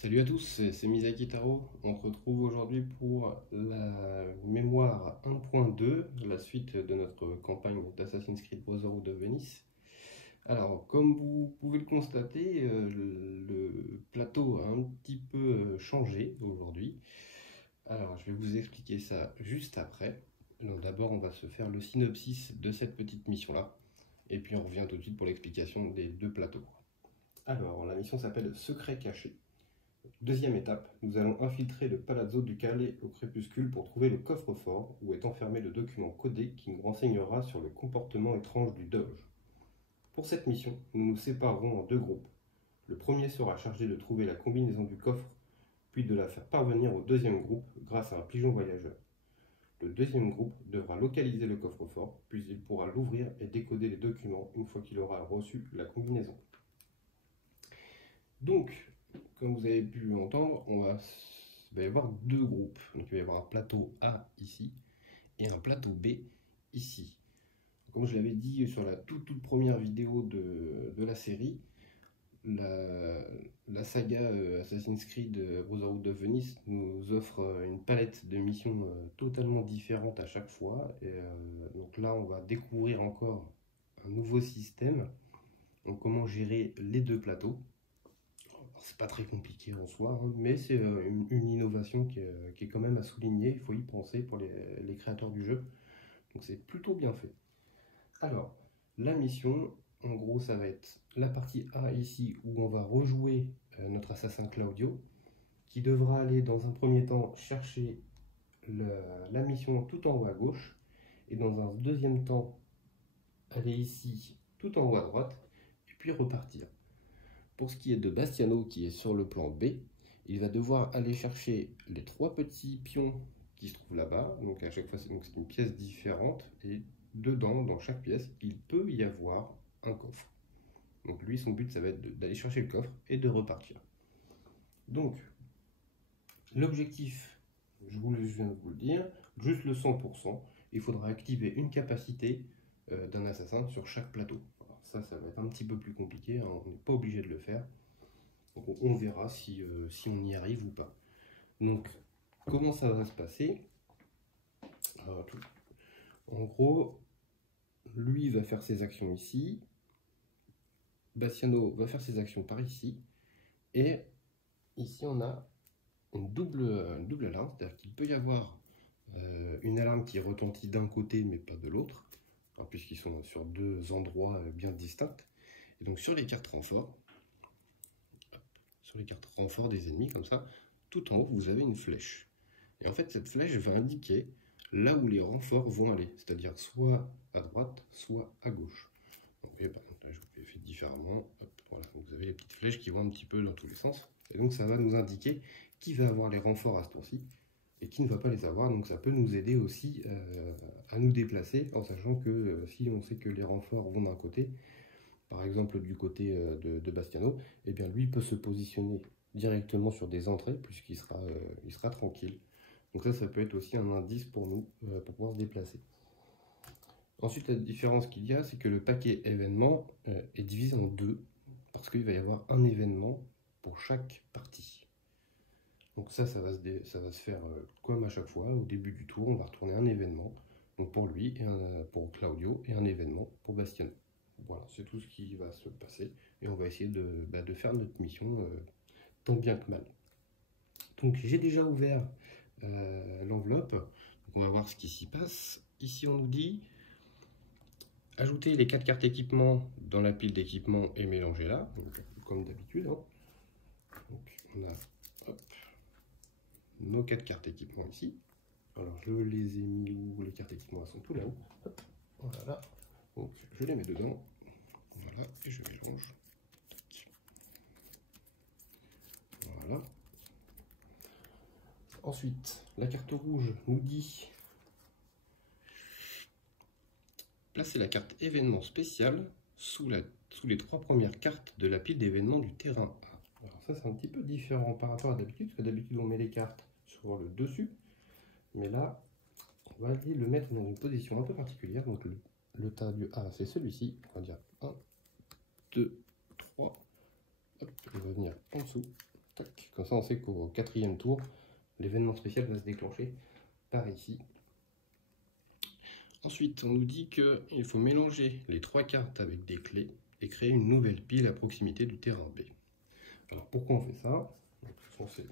Salut à tous, c'est Misaki Taro. On se retrouve aujourd'hui pour la mémoire 1.2, la suite de notre campagne d'Assassin's Creed Brotherhood of Venice. Alors, comme vous pouvez le constater, le plateau a un petit peu changé aujourd'hui. Alors, je vais vous expliquer ça juste après. Donc, d'abord, on va se faire le synopsis de cette petite mission-là. Et puis, on revient tout de suite pour l'explication des deux plateaux. Alors, la mission s'appelle Secret caché. Deuxième étape, nous allons infiltrer le Palazzo Ducale au crépuscule pour trouver le coffre-fort où est enfermé le document codé qui nous renseignera sur le comportement étrange du Doge. Pour cette mission, nous nous séparerons en deux groupes. Le premier sera chargé de trouver la combinaison du coffre, puis de la faire parvenir au deuxième groupe grâce à un pigeon voyageur. Le deuxième groupe devra localiser le coffre-fort, puis il pourra l'ouvrir et décoder les documents une fois qu'il aura reçu la combinaison. Donc, comme vous avez pu entendre, il va y avoir deux groupes. Donc il va y avoir un plateau A ici et un plateau B ici. Comme je l'avais dit sur la toute première vidéo de la série, la saga Assassin's Creed Brotherhood of Venice nous offre une palette de missions totalement différentes à chaque fois. Donc là, on va découvrir encore un nouveau système. Donc comment gérer les deux plateaux. C'est pas très compliqué en soi, hein, mais c'est une innovation qui est quand même à souligner. Il faut y penser pour les créateurs du jeu. Donc c'est plutôt bien fait. Alors, la mission, en gros, ça va être la partie A ici où on va rejouer notre assassin Claudio, qui devra aller dans un premier temps chercher la mission tout en haut à gauche, et dans un deuxième temps aller ici tout en haut à droite, et puis repartir. Pour ce qui est de Bastiano, qui est sur le plan B, il va devoir aller chercher les trois petits pions qui se trouvent là-bas. Donc à chaque fois, c'est une pièce différente. Et dedans, dans chaque pièce, il peut y avoir un coffre. Donc lui, son but, ça va être d'aller chercher le coffre et de repartir. Donc, l'objectif, je viens de vous le dire, juste le 100%, il faudra activer une capacité d'un assassin sur chaque plateau. Ça va être un petit peu plus compliqué, hein, on n'est pas obligé de le faire. Donc on verra si on y arrive ou pas. Donc, comment ça va se passer? En gros, lui va faire ses actions ici, Bastiano va faire ses actions par ici, et ici on a une double alarme, c'est-à-dire qu'il peut y avoir une alarme qui retentit d'un côté mais pas de l'autre, puisqu'ils sont sur deux endroits bien distincts. Et donc sur les cartes renforts, des ennemis comme ça, tout en haut vous avez une flèche. Et en fait cette flèche va indiquer là où les renforts vont aller, c'est-à-dire soit à droite, soit à gauche. Donc, par exemple, là, je vous l'ai fait différemment. Hop, voilà. Donc, vous avez les petites flèches qui vont un petit peu dans tous les sens. Et donc ça va nous indiquer qui va avoir les renforts à ce tour-ci et qui ne va pas les avoir. Donc ça peut nous aider aussi à nous déplacer, en sachant que si on sait que les renforts vont d'un côté, par exemple du côté de Bastiano, eh bien lui peut se positionner directement sur des entrées puisqu'il sera tranquille. Donc ça peut être aussi un indice pour nous pour pouvoir se déplacer. Ensuite, la différence qu'il y a, c'est que le paquet événement est divisé en deux parce qu'il va y avoir un événement pour chaque partie. Donc ça va se faire comme à chaque fois. Au début du tour, on va retourner un événement donc pour lui, pour Claudio, et un événement pour Bastiano. Voilà, c'est tout ce qui va se passer. Et on va essayer de faire notre mission tant bien que mal. Donc j'ai déjà ouvert l'enveloppe. On va voir ce qui s'y passe. Ici, on nous dit ajouter les 4 cartes équipement dans la pile d'équipement et mélanger là, donc, comme d'habitude. Hein. Donc on a nos 4 cartes équipement ici. Alors je les ai mis où? Les cartes équipement sont tout là-haut. Voilà. Donc je les mets dedans. Voilà, et je mélange. Voilà. Ensuite, la carte rouge nous dit placer la carte événement spécial sous les 3 premières cartes de la pile d'événements du terrain A. Alors ça c'est un petit peu différent par rapport à d'habitude, parce que d'habitude on met les cartes sur le dessus, mais là on va aller le mettre dans une position un peu particulière. Donc le tableau A c'est celui-ci, on va dire 1, 2, 3, hop, il va venir en dessous, Tac. Comme ça, on sait qu'au 4e tour, l'événement spécial va se déclencher par ici. Ensuite, on nous dit qu'il faut mélanger les 3 cartes avec des clés et créer une nouvelle pile à proximité du terrain B. Alors pourquoi on fait ça? On fait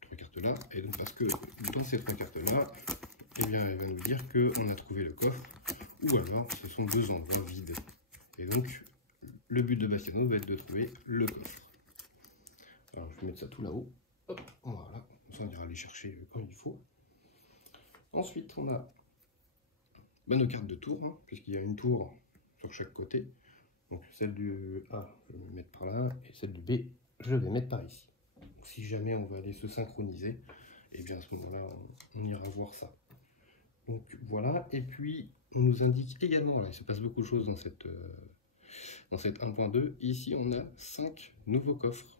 3 cartes là, et donc parce que dans ces 3 cartes là, eh bien, elle va nous dire qu'on a trouvé le coffre, ou alors ce sont 2 endroits vides. Et donc, le but de Bastiano va être de trouver le coffre. Alors je vais mettre ça tout là-haut. Hop, voilà, comme ça on ira les chercher quand il faut. Ensuite, on a nos cartes de tour, hein, puisqu'il y a une tour sur chaque côté. Donc celle du A, je vais mettre par là, et celle du B, je vais mettre par ici. Donc, si jamais on va aller se synchroniser, et bien à ce moment-là, on ira voir ça. Donc voilà, et puis on nous indique également, là il se passe beaucoup de choses dans cette 1.2, ici on a 5 nouveaux coffres.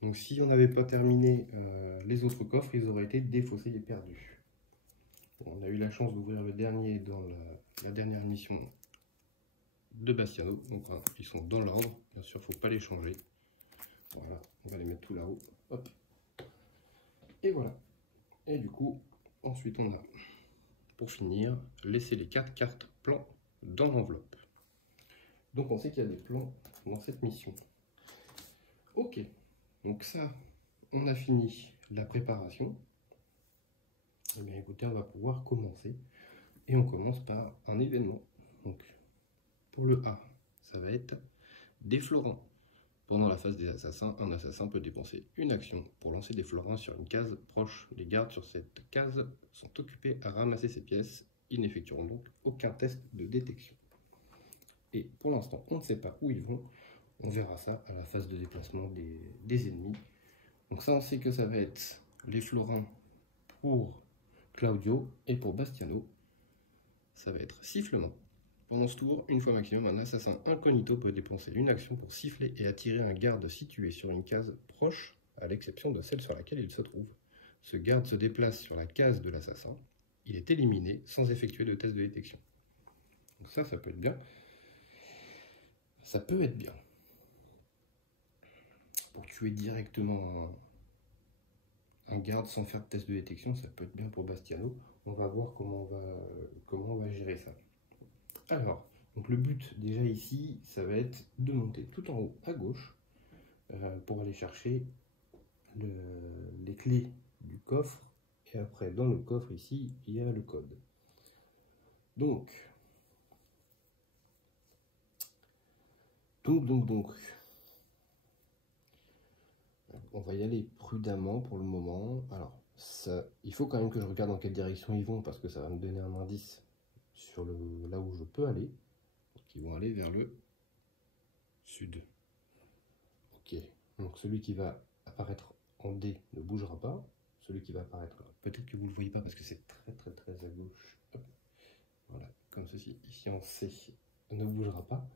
Donc si on n'avait pas terminé les autres coffres, ils auraient été défaussés et perdus. Bon, on a eu la chance d'ouvrir le dernier dans la dernière mission de Bastiano, donc voilà, ils sont dans l'ordre, bien sûr il ne faut pas les changer. Voilà, on va les mettre tout là-haut, hop, et voilà. Et du coup, ensuite on a, pour finir, laissé les 4 cartes plans dans l'enveloppe. Donc on sait qu'il y a des plans dans cette mission. Ok, donc ça, on a fini la préparation. Eh bien écoutez, on va pouvoir commencer. Et on commence par un événement. Donc pour le A, ça va être des florins. Pendant la phase des assassins, un assassin peut dépenser une action pour lancer des florins sur une case proche. Les gardes sur cette case sont occupés à ramasser ces pièces. Ils n'effectueront donc aucun test de détection. Et pour l'instant, on ne sait pas où ils vont. On verra ça à la phase de déplacement des ennemis. Donc ça, on sait que ça va être les florins pour Claudio, et pour Bastiano, ça va être sifflement. Pendant ce tour, une fois maximum, un assassin incognito peut dépenser une action pour siffler et attirer un garde situé sur une case proche, à l'exception de celle sur laquelle il se trouve. Ce garde se déplace sur la case de l'assassin. Il est éliminé sans effectuer de test de détection. Donc ça peut être bien. Ça peut être bien. Pour tuer directement un garde sans faire de test de détection, ça peut être bien pour Bastiano. On va voir comment on va gérer ça. Alors, donc le but déjà ici, ça va être de monter tout en haut à gauche pour aller chercher les clés du coffre. Et après, dans le coffre ici, il y a le code. Donc, on va y aller prudemment pour le moment. Alors, il faut quand même que je regarde dans quelle direction ils vont parce que ça va me donner un indice sur là où je peux aller. Donc, ils vont aller vers le sud. Ok, donc celui qui va apparaître en D ne bougera pas. Celui qui va apparaître là, peut-être que vous ne le voyez pas parce que c'est très à gauche. Hop. Voilà, comme ceci. Ici en C ne bougera pas.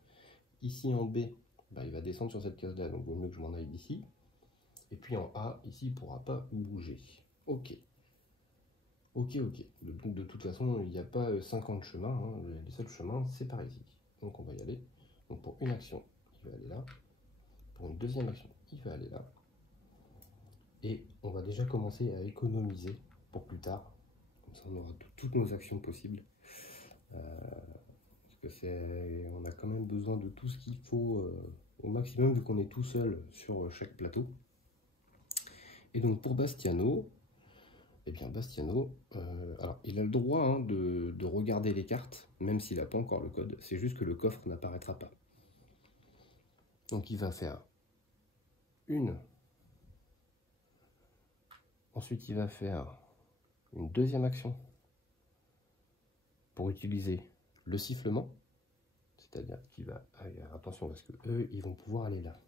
Ici en B, il va descendre sur cette case là, donc il vaut mieux que je m'en aille d'ici. Et puis en A, ici, il ne pourra pas bouger. Ok. Donc de toute façon, il n'y a pas 50 chemins. Hein. Les seuls chemins, c'est par ici. Donc on va y aller. Donc pour une action, il va aller là. Pour une deuxième action, il va aller là. Et on va déjà commencer à économiser pour plus tard. Comme ça, on aura toutes nos actions possibles. Parce que on a quand même besoin de tout ce qu'il faut au maximum, vu qu'on est tout seul sur chaque plateau. Et donc pour Bastiano, eh bien Bastiano, alors il a le droit hein, de regarder les cartes, même s'il n'a pas encore le code. C'est juste que le coffre n'apparaîtra pas. Donc il va faire une. Ensuite il va faire une deuxième action pour utiliser le sifflement. C'est-à-dire qu'il va... attention parce que eux, ils vont pouvoir aller là.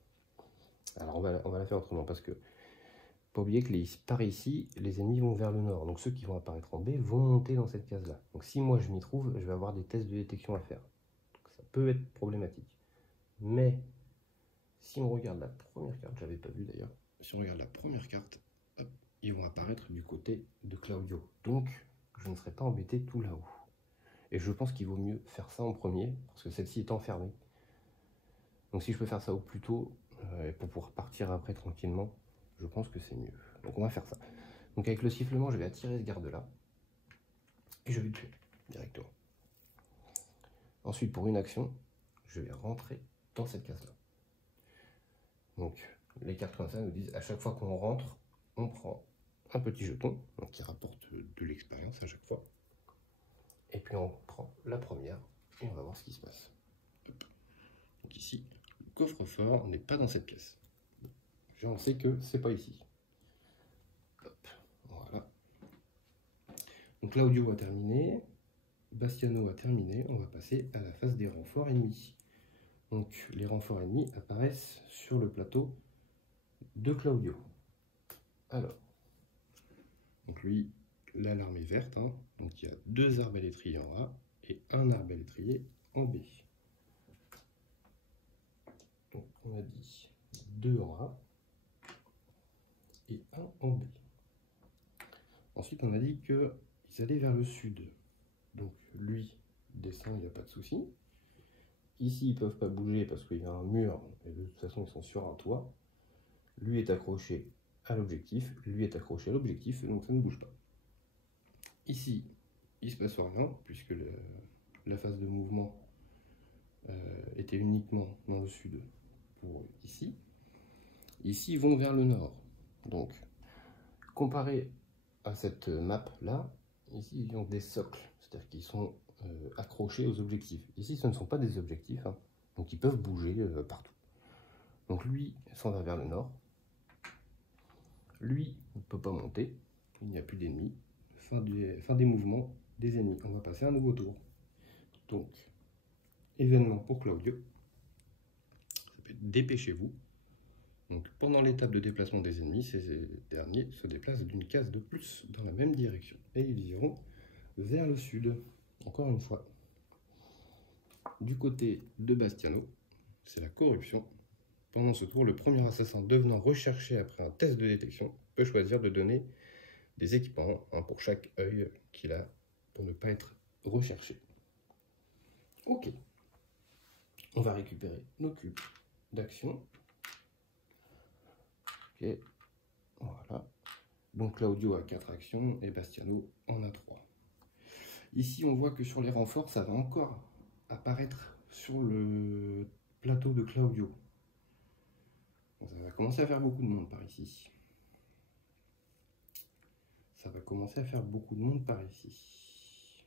Alors on va la faire autrement parce que pas oublier que par ici, les ennemis vont vers le nord. Donc ceux qui vont apparaître en B vont monter dans cette case-là. Donc si moi je m'y trouve, je vais avoir des tests de détection à faire. Donc ça peut être problématique. Mais si on regarde la première carte, j'avais pas vu d'ailleurs. Si on regarde la première carte, hop, ils vont apparaître du côté de Claudio. Donc je ne serai pas embêté tout là-haut. Et je pense qu'il vaut mieux faire ça en premier, parce que celle-ci est enfermée. Donc si je peux faire ça au plus tôt, et pour pouvoir partir après tranquillement, je pense que c'est mieux. Donc on va faire ça. Donc avec le sifflement, je vais attirer ce garde-là, et je vais le tuer directement. Ensuite, pour une action, je vais rentrer dans cette case-là. Donc les cartes comme ça nous disent, à chaque fois qu'on rentre, on prend un petit jeton, donc qui rapporte de l'expérience à chaque fois. Et puis on prend la première, et on va voir ce qui se passe. Donc ici, le coffre-fort n'est pas dans cette pièce. On sait que c'est pas ici. Hop, voilà. Donc l'audio a terminé, Bastiano a terminé, on va passer à la phase des renforts ennemis. Donc les renforts ennemis apparaissent sur le plateau de Claudio. Alors, donc lui, l'alarme est verte, hein. Donc il y a 2 arbalétriers en A et 1 arbalétrier en B. Donc on a dit 2 en A et 1 en B. Ensuite on a dit qu'ils allaient vers le sud. Donc lui descend, il n'y a pas de souci. Ici ils ne peuvent pas bouger parce qu'il y a un mur et de toute façon ils sont sur un toit. Lui est accroché à l'objectif, lui est accroché à l'objectif, donc ça ne bouge pas. Ici, il ne se passe rien, puisque la phase de mouvement était uniquement dans le sud pour ici. Ici, ils vont vers le nord. Donc, comparé à cette map-là, ici, ils ont des socles, c'est-à-dire qu'ils sont accrochés aux objectifs. Ici, ce ne sont pas des objectifs, hein, donc ils peuvent bouger partout. Donc lui s'en va vers le nord. Lui ne peut pas monter, il n'y a plus d'ennemis. Fin des mouvements des ennemis. On va passer à un nouveau tour. Donc, événement pour Claudio. Ça peut être dépêchez-vous. Donc, pendant l'étape de déplacement des ennemis, ces derniers se déplacent d'une case de plus dans la même direction. Et ils iront vers le sud. Encore une fois. Du côté de Bastiano, c'est la corruption. Pendant ce tour, le premier assassin devenant recherché après un test de détection peut choisir de donner des équipements, hein, pour chaque œil qu'il a, pour ne pas être recherché. Ok. On va récupérer nos cubes d'action. Ok. Voilà. Donc Claudio a 4 actions et Bastiano en a 3. Ici, on voit que sur les renforts, ça va encore apparaître sur le plateau de Claudio. Ça va commencer à faire beaucoup de monde par ici. Ça va commencer à faire beaucoup de monde par ici.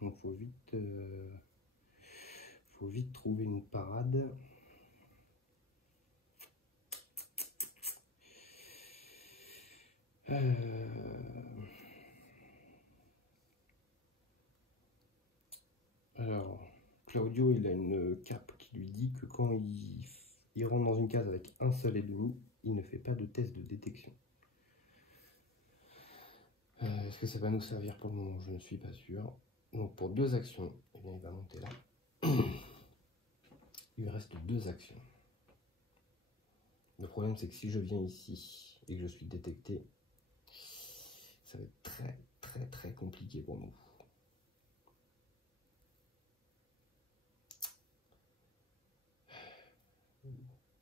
Donc faut vite trouver une parade. Alors, Claudio, il a une cape qui lui dit que quand il rentre dans une case avec un seul ennemi, il ne fait pas de test de détection. Est-ce que ça va nous servir pour le moment? Je ne suis pas sûr. Donc pour 2 actions, eh bien, il va monter là. Il lui reste 2 actions. Le problème, c'est que si je viens ici et que je suis détecté, ça va être très compliqué pour nous.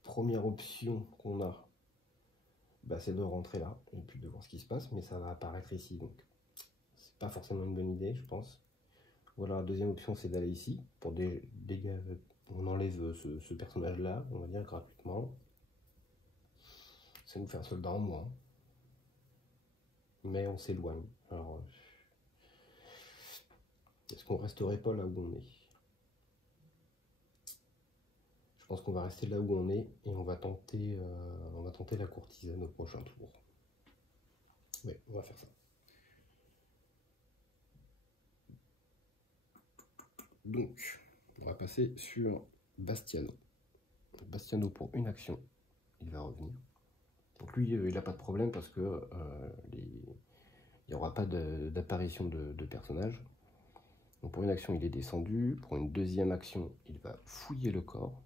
Première option qu'on a, bah, c'est de rentrer là et puis de voir ce qui se passe, mais ça va apparaître ici, donc c'est pas forcément une bonne idée, je pense. Voilà, la deuxième option, c'est d'aller ici pour dégager. On enlève ce personnage-là, on va dire gratuitement. Ça nous fait un soldat en moins, mais on s'éloigne. Alors, est-ce qu'on resterait pas là où on est? Je pense qu'on va rester là où on est et on va tenter la courtisane au prochain tour. Oui, on va faire ça. Donc, on va passer sur Bastiano. Bastiano, pour une action, il va revenir. Donc lui, il n'a pas de problème parce que il n'y aura pas d'apparition de personnage. Donc pour une action, il est descendu. Pour une deuxième action, il va fouiller le corps.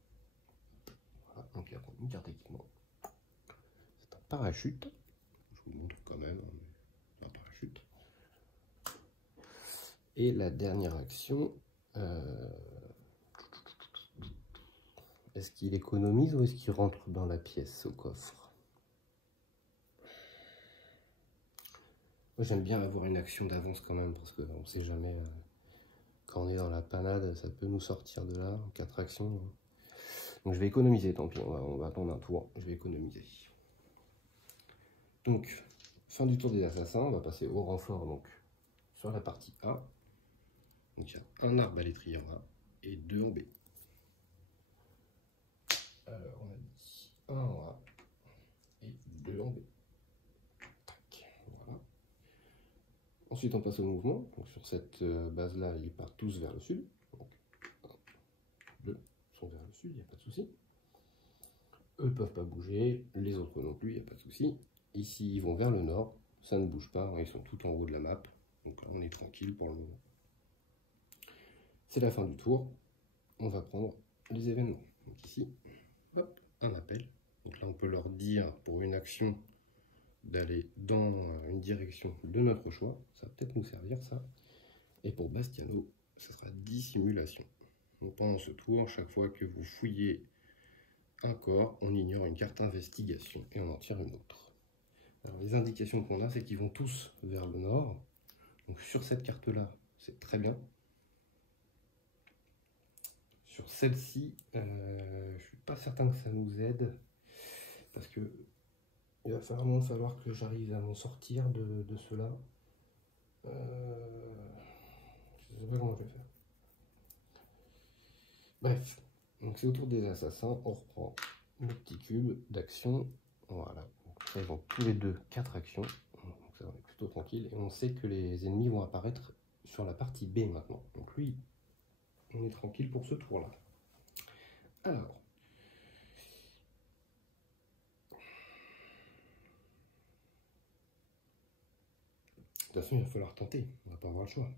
Voilà, donc il va prendre une carte équipement. C'est un parachute. Je vous montre quand même, hein, mais un parachute. Et la dernière action, Est-ce qu'il économise ou est-ce qu'il rentre dans la pièce au coffre? Moi j'aime bien avoir une action d'avance quand même, parce qu'on ne sait jamais, quand on est dans la panade, ça peut nous sortir de là, 4 actions. Donc je vais économiser, tant pis, on va attendre un tour, je vais économiser. Donc, fin du tour des assassins, on va passer au renfort donc, sur la partie A. Donc il y a un arbalétrier en A et 2 en B. Alors on a dit 1 en A et 2 en B. Tac, voilà. Ensuite on passe au mouvement. Donc, sur cette base-là, ils partent tous vers le sud. Donc 1, 2 sont vers le sud, il n'y a pas de souci. Eux ne peuvent pas bouger, les autres non plus, il n'y a pas de souci. Ici ils vont vers le nord, ça ne bouge pas, ils sont tout en haut de la map. Donc là on est tranquille pour le moment. C'est la fin du tour, on va prendre les événements. Donc ici, hop, un appel. Donc là, on peut leur dire pour une action d'aller dans une direction de notre choix. Ça va peut-être nous servir, ça. Et pour Bastiano, ce sera dissimulation. Donc pendant ce tour, chaque fois que vous fouillez un corps, on ignore une carte investigation et on en tire une autre. Alors les indications qu'on a, c'est qu'ils vont tous vers le nord. Donc sur cette carte-là, c'est très bien. Sur celle-ci, je ne suis pas certain que ça nous aide, parce que il va vraiment falloir que j'arrive à m'en sortir de cela. Je ne sais pas comment je vais faire. Bref, donc c'est au tour des assassins, on reprend le petit cube d'action. Voilà, donc là, ils ont tous les deux 4 actions, donc ça on est plutôt tranquille, et on sait que les ennemis vont apparaître sur la partie B maintenant. Donc lui, on est tranquille pour ce tour-là. Alors, de toute façon, il va falloir tenter, on va pas avoir le choix.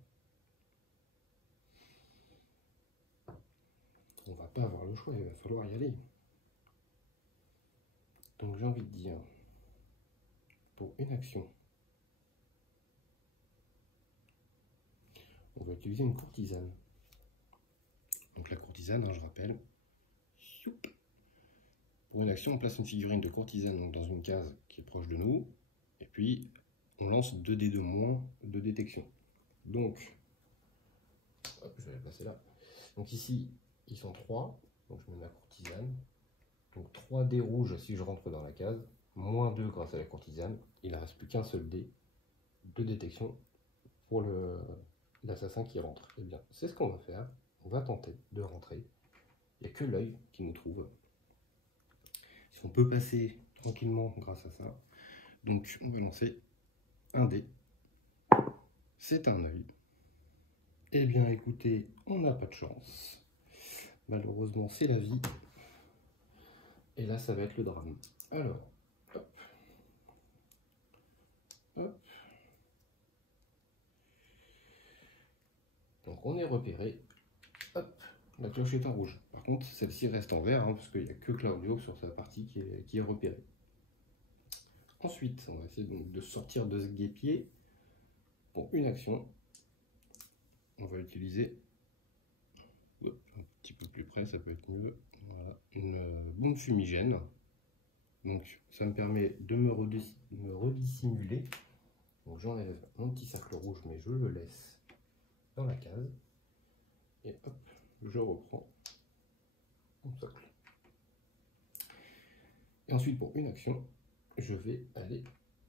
On va pas avoir le choix, il va falloir y aller. Donc j'ai envie de dire, pour une action, on va utiliser une courtisane. Donc la courtisane, hein, je rappelle, pour une action, on place une figurine de courtisane donc dans une case qui est proche de nous, et puis on lance 2d de moins de détection. Donc, hop, je vais la placer là. Donc ici, ils sont 3, donc je mets ma courtisane. Donc 3 dés rouges si je rentre dans la case, moins 2 grâce à la courtisane. Il ne reste plus qu'un seul dé de détection pour l'assassin qui rentre. Eh bien, c'est ce qu'on va faire. On va tenter de rentrer. Il n'y a que l'œil qui nous trouve. Si on peut passer tranquillement grâce à ça. Donc on va lancer un dé. C'est un œil. Eh bien écoutez, on n'a pas de chance. Malheureusement c'est la vie. Et là ça va être le drame. Alors, hop. Hop. Donc on est repéré. Hop. La cloche est en rouge. Par contre, celle-ci reste en vert, hein, parce qu'il n'y a que Claudio sur sa partie qui est repérée. Ensuite, on va essayer donc de sortir de ce guêpier. Pour une action, on va utiliser, un petit peu plus près, ça peut être mieux, voilà, une bombe fumigène. Donc ça me permet de me redissimuler. Donc j'enlève mon petit cercle rouge, mais je le laisse dans la case. Et hop, je reprends mon socle. Et ensuite, pour une action, je vais aller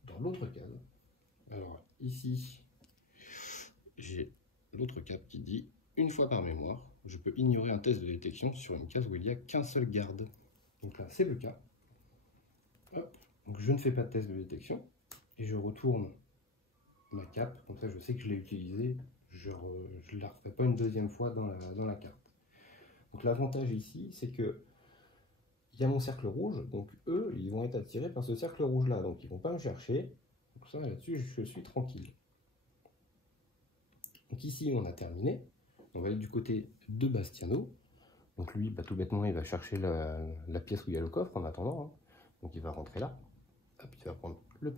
dans l'autre case. Alors ici, j'ai l'autre cap qui dit, une fois par mémoire, je peux ignorer un test de détection sur une case où il n'y a qu'un seul garde. Donc là, c'est le cas. Hop. Donc je ne fais pas de test de détection et je retourne ma cape. Comme ça, je sais que je l'ai utilisée. Je ne la referai pas une deuxième fois dans la carte. Donc l'avantage ici, c'est que il y a mon cercle rouge, donc eux, ils vont être attirés par ce cercle rouge-là, donc ils ne vont pas me chercher. Donc ça, là-dessus, je suis tranquille. Donc ici, on a terminé. On va aller du côté de Bastiano. Donc lui, tout bêtement, il va chercher la pièce où il y a le coffre en attendant. Hein. Donc il va rentrer là. Hop, il va prendre les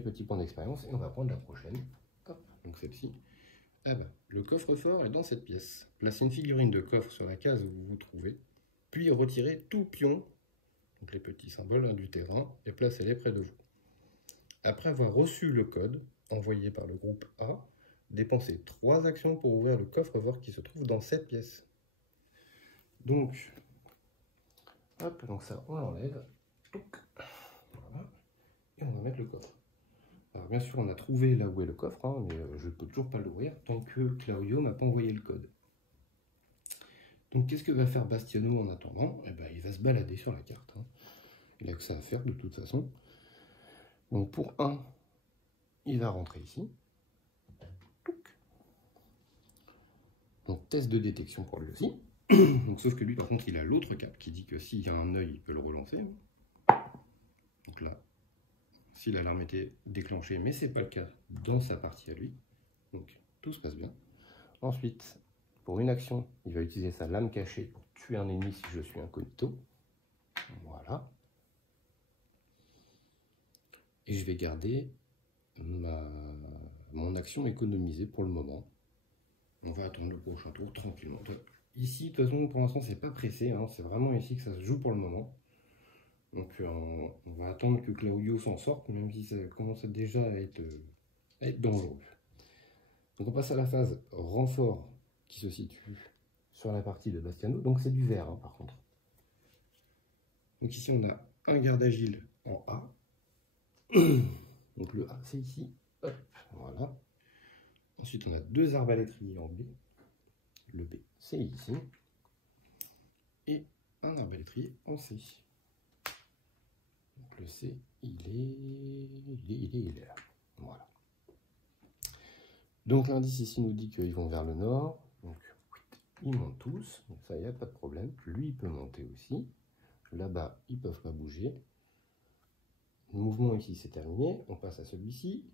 petits points d'expérience et on va prendre la prochaine. Hop, donc celle-ci. Ah bah, le coffre-fort est dans cette pièce. Placez une figurine de coffre sur la case où vous vous trouvez. Puis retirez tout pion, donc les petits symboles hein, du terrain, et placez-les près de vous. Après avoir reçu le code envoyé par le groupe A, dépensez 3 actions pour ouvrir le coffre-fort qui se trouve dans cette pièce. Donc, hop, donc ça on l'enlève. Voilà. Et on va mettre le coffre. Alors bien sûr on a trouvé là où est le coffre, hein, mais je ne peux toujours pas l'ouvrir tant que Claudio m'a pas envoyé le code. Donc qu'est-ce que va faire Bastiano en attendant? Eh ben, il va se balader sur la carte. Hein. Il a que ça à faire de toute façon. Donc pour 1, il va rentrer ici. Donc test de détection pour lui aussi. Donc, sauf que lui par contre il a l'autre cap qui dit que s'il y a un œil il peut le relancer. Donc là, si l'alarme était déclenchée, mais c'est pas le cas dans sa partie à lui. Donc tout se passe bien. Ensuite, pour une action, il va utiliser sa lame cachée pour tuer un ennemi si je suis incognito. Voilà. Et je vais garder mon action économisée pour le moment. On va attendre le prochain tour tranquillement. Ici, de toute façon, pour l'instant, c'est pas pressé. Hein. C'est vraiment ici que ça se joue pour le moment. Donc, on va attendre que Claudio s'en sorte, même si ça commence déjà à être dangereux. Donc, on passe à la phase renfort qui se situe sur la partie de Bastiano. Donc, c'est du vert, hein, par contre. Donc, ici, on a un garde agile en A. Donc, le A, c'est ici. Hop, voilà. Ensuite, on a 2 arbalétriers en B. Le B, c'est ici. Et un arbalétrier en C. Donc le C, il est là. Voilà. Donc l'indice ici nous dit qu'ils vont vers le nord. Donc ils montent tous. Donc ça, il n'y a pas de problème. Lui, il peut monter aussi. Là-bas, ils ne peuvent pas bouger. Le mouvement ici, c'est terminé. On passe à celui-ci.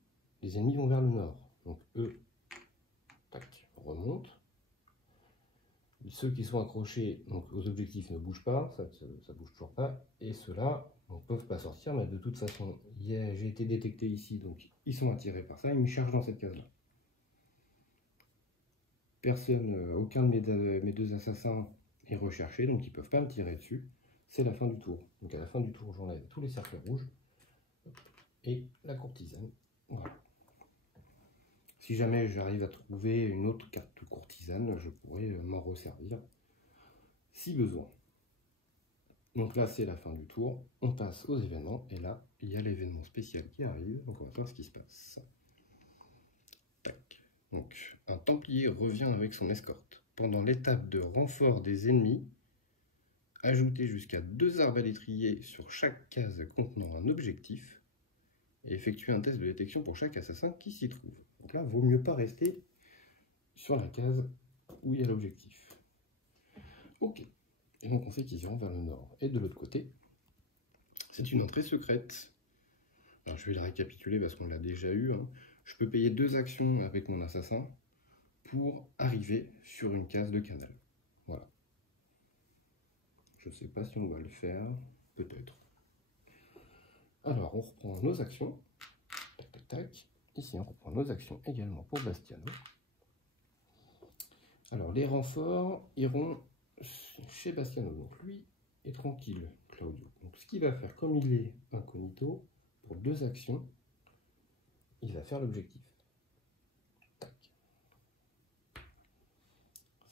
Les ennemis vont vers le nord. Donc eux, tac, remontent. Ceux qui sont accrochés donc, aux objectifs ne bougent pas, ça bouge toujours pas. Et ceux-là ne peuvent pas sortir, mais de toute façon, j'ai été détecté ici, donc ils sont attirés par ça, ils me chargent dans cette case-là. Personne, aucun de mes 2 assassins est recherché, donc ils ne peuvent pas me tirer dessus. C'est la fin du tour. Donc à la fin du tour, j'enlève tous les cercles rouges et la courtisane. Voilà. Si jamais j'arrive à trouver une autre carte courtisane, je pourrais m'en resservir si besoin. Donc là, c'est la fin du tour. On passe aux événements. Et là, il y a l'événement spécial qui arrive. Donc on va voir ce qui se passe. Tac. Donc, un Templier revient avec son escorte. Pendant l'étape de renfort des ennemis, ajoutez jusqu'à 2 arbalétriers sur chaque case contenant un objectif et effectuez un test de détection pour chaque assassin qui s'y trouve. Donc là, il vaut mieux pas rester sur la case où il y a l'objectif. Ok. Et donc on sait qu'ils iront vers le nord. Et de l'autre côté, c'est une entrée secrète. Alors je vais la récapituler parce qu'on l'a déjà eu. Hein. Je peux payer 2 actions avec mon assassin pour arriver sur une case de canal. Voilà. Je ne sais pas si on va le faire. Peut-être. Alors on reprend nos actions. Tac, tac, tac. Ici, on reprend nos actions également pour Bastiano. Alors, les renforts iront chez Bastiano. Donc, lui est tranquille, Claudio. Donc, ce qu'il va faire, comme il est incognito, pour 2 actions, il va faire l'objectif. Tac.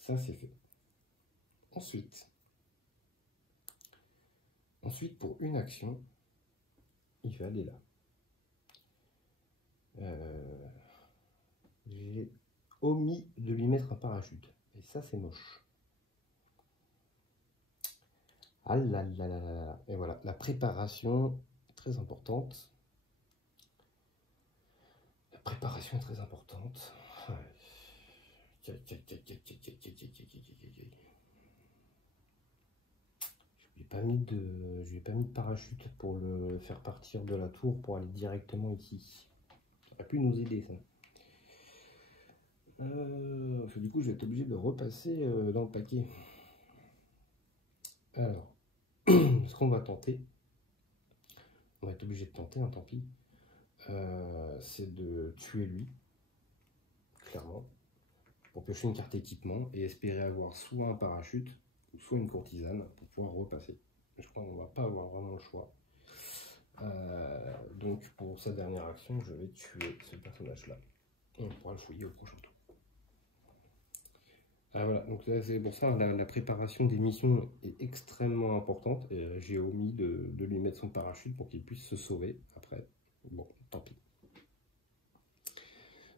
Ça, c'est fait. Ensuite, pour une action, il va aller là. J'ai omis de lui mettre un parachute. Et ça, c'est moche. Ah là là là là. Et voilà, la préparation est très importante. La préparation est très importante. Je lui ai pas mis de parachute pour le faire partir de la tour pour aller directement ici. Ça aurait pu nous aider, ça. Du coup, je vais être obligé de repasser dans le paquet. Alors, ce qu'on va tenter, on va être obligé de tenter, hein, tant pis, c'est de tuer lui, clairement, pour piocher une carte équipement et espérer avoir soit un parachute soit une courtisane pour pouvoir repasser. Je crois qu'on ne va pas avoir vraiment le choix. Donc pour sa dernière action, je vais tuer ce personnage-là. On pourra le fouiller au prochain tour. Voilà, donc c'est pour ça la préparation des missions est extrêmement importante. Et j'ai omis de lui mettre son parachute pour qu'il puisse se sauver après. Bon, tant pis.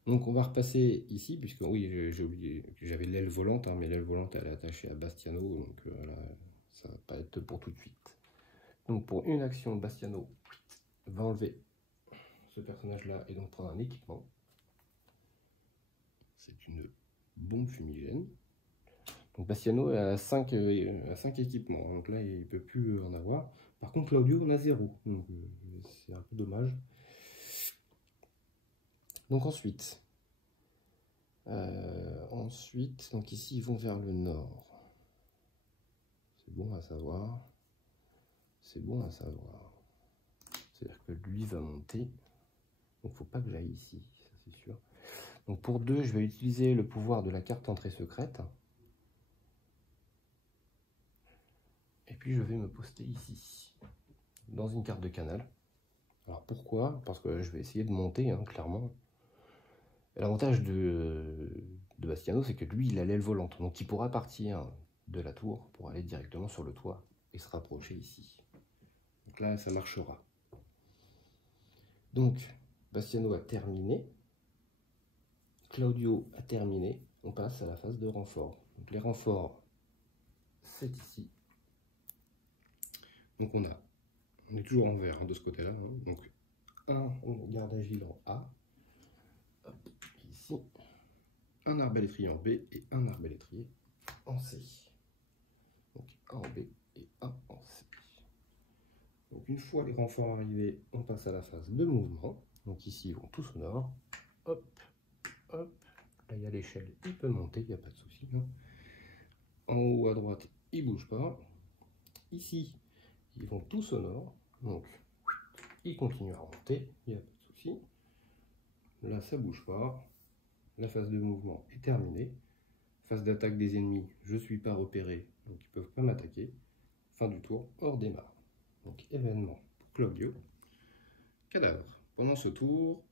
Donc on va repasser ici, puisque oui, j'ai oublié que j'avais l'aile volante, hein, mais l'aile volante elle est attachée à Bastiano, donc là, ça va pas être pour tout de suite. Donc pour une action, Bastiano va enlever ce personnage-là et donc prendre un équipement. C'est une bombe fumigène. Donc Bastiano a 5 équipements, donc là il ne peut plus en avoir. Par contre Claudio en a 0, donc c'est un peu dommage. Donc ensuite, donc ici ils vont vers le nord. C'est bon à savoir. C'est bon à savoir. C'est-à-dire que lui va monter. Donc faut pas que j'aille ici, ça c'est sûr. Donc pour 2, je vais utiliser le pouvoir de la carte entrée secrète. Et puis je vais me poster ici, dans une carte de canal. Alors pourquoi? Parce que je vais essayer de monter, hein, clairement. L'avantage de Bastiano, c'est que lui, il a l'aile volante. Donc il pourra partir de la tour pour aller directement sur le toit et se rapprocher ici. Donc là, ça marchera. Donc, Bastiano a terminé. Claudio a terminé. On passe à la phase de renfort. Donc les renforts, c'est ici. Donc on est toujours en vert, hein, de ce côté-là. Hein. Donc un garde agile en A. Hop, ici. Un arbalétrier en B et un arbalétrier en C. Donc un en B et un en C. Donc une fois les renforts arrivés, on passe à la phase de mouvement. Donc ici, ils vont tous au nord. Hop, hop. Là, il y a l'échelle, il peut monter, il n'y a pas de souci. Hein. En haut à droite, il ne bouge pas. Ici, ils vont tous au nord. Donc, ils continuent à remonter, il n'y a pas de souci. Là, ça ne bouge pas. La phase de mouvement est terminée. Phase d'attaque des ennemis, je ne suis pas repéré, donc ils ne peuvent pas m'attaquer. Fin du tour, on redémarre. Donc, événement pour Claudio. Cadavre. Pendant ce tour,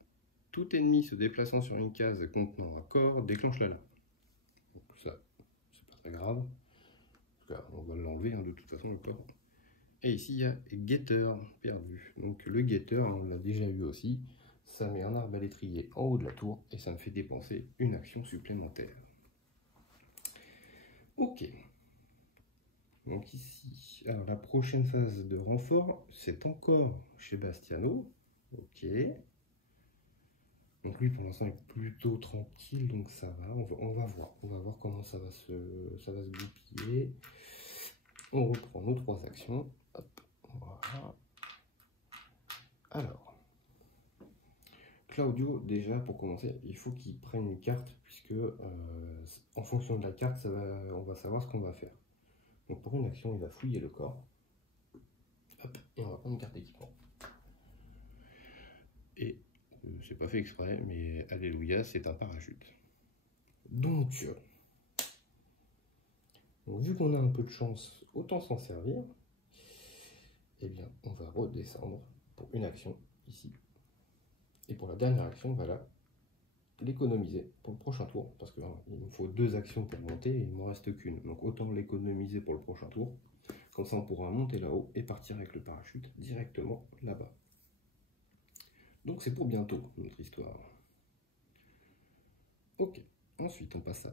tout ennemi se déplaçant sur une case contenant un corps déclenche l'alarme. Donc ça, c'est pas très grave. En tout cas, on va l'enlever, hein, de toute façon, le corps. Et ici, il y a guetteur perdu. Donc le guetteur, on l'a déjà eu aussi. Ça met un arbalétrier en haut de la tour et ça me fait dépenser une action supplémentaire. Ok. Donc ici, alors la prochaine phase de renfort, c'est encore chez Bastiano. Ok. Donc lui, pour l'instant, est plutôt tranquille, donc ça va. On va voir comment ça va se goupiller. On reprend nos 3 actions. Hop, voilà. Alors, Claudio, déjà, pour commencer, il faut qu'il prenne une carte, puisque en fonction de la carte, on va savoir ce qu'on va faire. Donc pour une action, il va fouiller le corps. Hop, et on va prendre une carte d'équipement. Et c'est pas fait exprès, mais alléluia, c'est un parachute. Donc, vu qu'on a un peu de chance, autant s'en servir. Eh bien, on va redescendre pour une action ici. Et pour la dernière action, on va l'économiser pour le prochain tour, parce qu'il me faut 2 actions pour monter et il ne m'en reste qu'une. Donc autant l'économiser pour le prochain tour. Comme ça, on pourra monter là-haut et partir avec le parachute directement là-bas. Donc c'est pour bientôt, notre histoire. Ok, ensuite on passe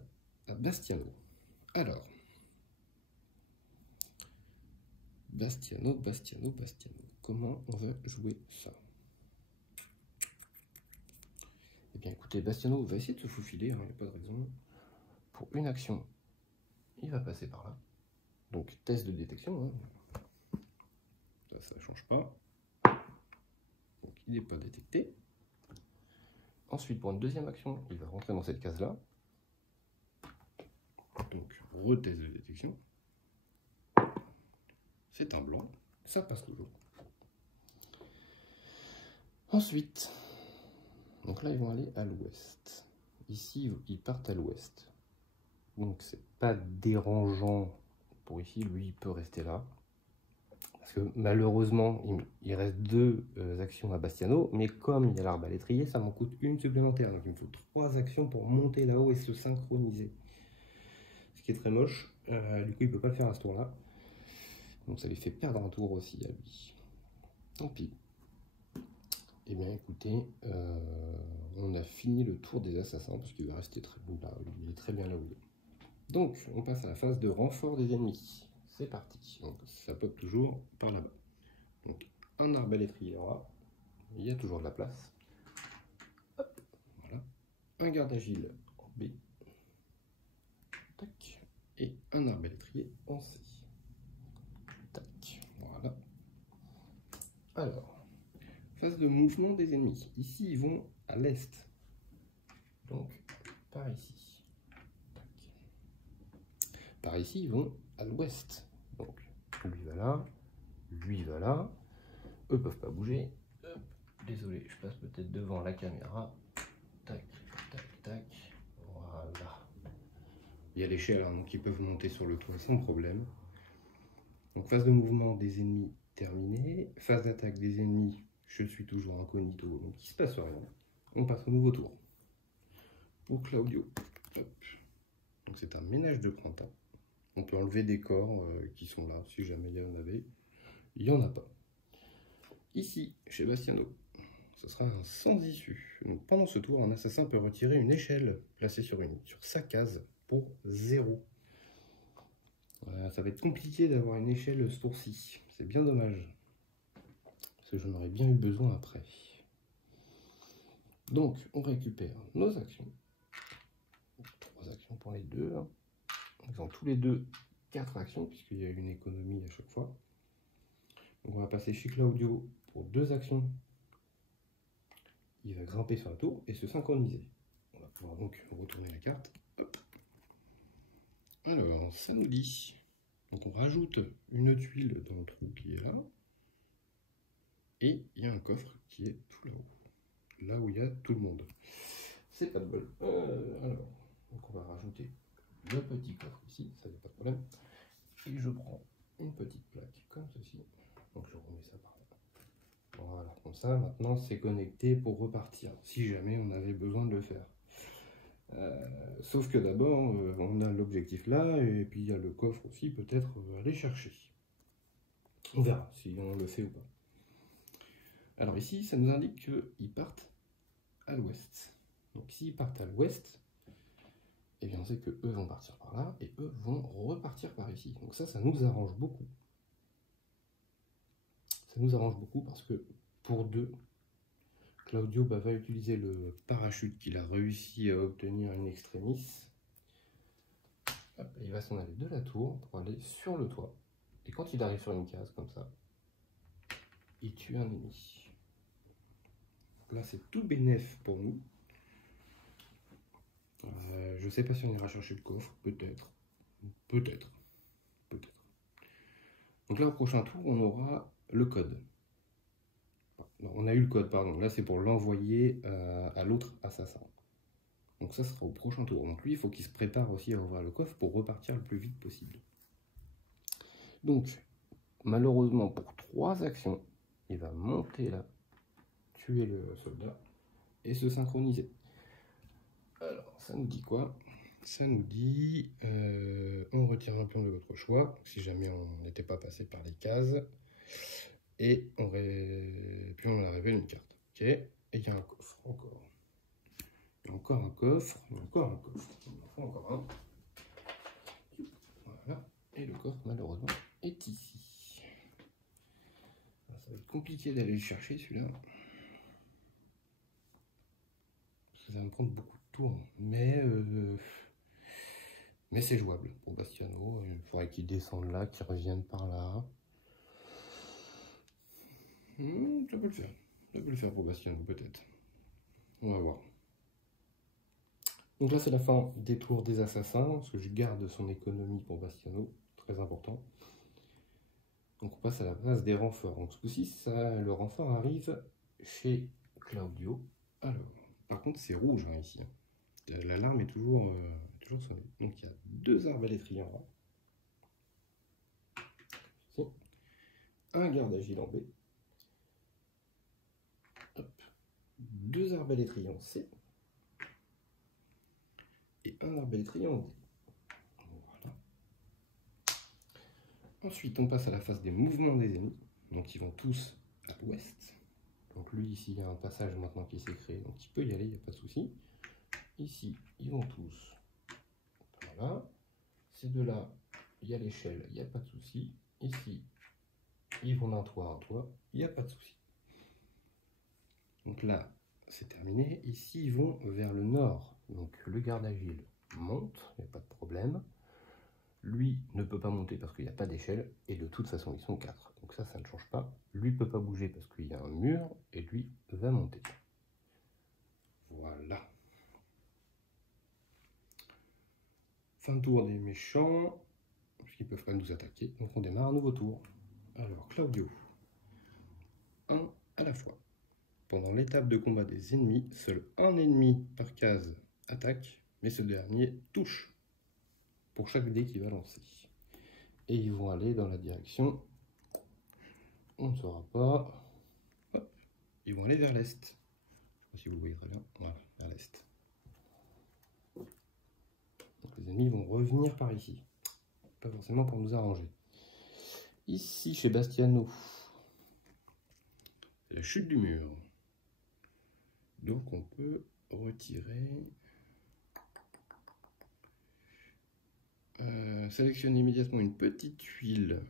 à Bastiano. Alors, Bastiano. Comment on va jouer ça? Eh bien écoutez, Bastiano va essayer de se faufiler, hein, il n'y a pas de raison. Pour une action, il va passer par là. Donc test de détection. Hein. Ça ne change pas. Donc il n'est pas détecté. Ensuite, pour une deuxième action, il va rentrer dans cette case-là. Donc retest de détection. C'est un blanc, ça passe toujours. Ensuite, donc là ils vont aller à l'ouest. Ici ils partent à l'ouest. Donc c'est pas dérangeant pour ici, lui, il peut rester là. Parce que malheureusement, il reste 2 actions à Bastiano, mais comme il y a l'arbalétrier, ça m'en coûte une supplémentaire. Donc il me faut 3 actions pour monter là-haut et se synchroniser. Ce qui est très moche. Du coup, il ne peut pas le faire à ce tour-là. Donc ça lui fait perdre un tour aussi à lui. Tant pis. Eh bien écoutez, on a fini le tour des assassins, parce qu'il va rester très bon là, il est très bien là où il est. Donc on passe à la phase de renfort des ennemis. C'est parti. Donc ça pop toujours par là-bas. Donc un arbalétrier là, il y a toujours de la place. Hop, voilà. Un garde agile en B. Tac. Et un arbalétrier en C. Tac. Voilà. Alors, phase de mouvement des ennemis. Ici, ils vont à l'est. Donc, par ici. Tac. Par ici, ils vont à l'ouest. Donc, lui va là, lui va là. Eux peuvent pas bouger. Hop. Désolé, je passe peut-être devant la caméra. Tac, tac, tac. Voilà. Il y a l'échelle, hein, donc ils peuvent monter sur le toit sans problème. Donc, phase de mouvement des ennemis terminée. Phase d'attaque des ennemis, je suis toujours incognito, donc il ne se passe rien. On passe au nouveau tour. Pour Claudio. Hop. Donc c'est un ménage de printemps. On peut enlever des corps qui sont là, si jamais il y en avait. Il n'y en a pas. Ici, chez Bastiano, ce sera un sans issue. Donc pendant ce tour, un assassin peut retirer une échelle placée sur sa case pour 0. Ça va être compliqué d'avoir une échelle ce tour-ci. C'est bien dommage. Parce que j'en aurais bien eu besoin après. Donc, on récupère nos actions. 3 actions pour les deux. Ils ont tous les deux 4 actions, puisqu'il y a une économie à chaque fois. Donc, on va passer chez Claudio pour 2 actions. Il va grimper sur la tour et se synchroniser. On va pouvoir donc retourner la carte. Hop. Alors, ça nous dit. Donc, on rajoute une tuile dans le trou qui est là. Et il y a un coffre qui est tout là-haut. Là où il y a tout le monde. C'est pas de bol. Alors, donc on va rajouter le petit coffre ici, ça n'y a pas de problème. Et je prends une petite plaque comme ceci. Donc je remets ça par là. Voilà, comme ça, maintenant c'est connecté pour repartir, si jamais on avait besoin de le faire. Sauf que d'abord, on a l'objectif là, et puis il y a le coffre aussi, peut-être aller chercher. On verra si on le fait ou pas. Alors ici, ça nous indique qu'ils partent à l'ouest. Donc s'ils partent à l'ouest, et bien on sait que eux vont partir par là, et eux vont repartir par ici. Donc ça nous arrange beaucoup. Ça nous arrange beaucoup parce que pour 2, Claudio va utiliser le parachute qu'il a réussi à obtenir in extremis. Hop, il va s'en aller de la tour pour aller sur le toit. Et quand il arrive sur une case comme ça, il tue un ennemi. Là c'est tout bénef pour nous. Je sais pas si on ira chercher le coffre, peut-être. Peut-être. Donc là au prochain tour on aura le code. Non, on a eu le code, pardon. Là c'est pour l'envoyer à l'autre assassin. Donc ça sera au prochain tour. Donc lui il faut qu'il se prépare aussi à ouvrir le coffre pour repartir le plus vite possible. Donc malheureusement pour 3 actions, il va monter là, tuer le soldat et se synchroniser. Alors, ça nous dit quoi? Ça nous dit on retire un pion de votre choix, si jamais on n'était pas passé par les cases. Et puis on a révélé une carte. Ok. Et il y a un coffre encore. Il y a encore un coffre. Il y a encore un coffre. Il en faut encore un. Voilà. Et le coffre, malheureusement, est ici. Alors, ça va être compliqué d'aller le chercher celui-là. Ça va me prendre beaucoup de tours. Mais c'est jouable pour Bastiano. Il faudrait qu'il descende là, qu'il revienne par là. Ça peut le faire. Ça peut le faire pour Bastiano, peut-être. On va voir. Donc là, c'est la fin des tours des assassins, parce que je garde son économie pour Bastiano. Très important. Donc on passe à la phase des renforts. Donc ce coup-ci, le renfort arrive chez Claudio. Alors, par contre, c'est rouge hein, ici. L'alarme est toujours sonnée. Donc il y a 2 arbalétriers en bas. un garde agile en B, hop, 2 arbalétriers en C, et un arbalétrier en D. Voilà. Ensuite, on passe à la phase des mouvements des ennemis. Donc, ils vont tous à l'ouest. Donc, lui, ici, il y a un passage maintenant qui s'est créé. Donc, il peut y aller, il n'y a pas de souci. Ici, ils vont tous. Voilà. Ces deux-là, il y a l'échelle, il n'y a pas de souci. Ici, ils vont d'un toit à un toit, il n'y a pas de souci. Donc là, c'est terminé. Ici, ils vont vers le nord. Donc le garde agile monte, il n'y a pas de problème. Lui ne peut pas monter parce qu'il n'y a pas d'échelle. Et de toute façon, ils sont 4. Donc ça ne change pas. Lui ne peut pas bouger parce qu'il y a un mur. Et lui va monter. Voilà. Fin de tour des méchants. Parce qu'ils ne peuvent pas nous attaquer. Donc on démarre un nouveau tour. Alors, Claudio. 1 à la fois. Pendant l'étape de combat des ennemis, seul un ennemi par case attaque, mais ce dernier touche pour chaque dé qu'il va lancer. Et ils vont aller dans la direction, on ne saura pas, hop, ils vont aller vers l'est. Je ne sais pas si vous le voyez très bien, voilà, vers l'est. Donc les ennemis vont revenir par ici, pas forcément pour nous arranger. Ici, chez Bastiano, la chute du mur. Donc on peut retirer... sélectionner immédiatement une petite tuile,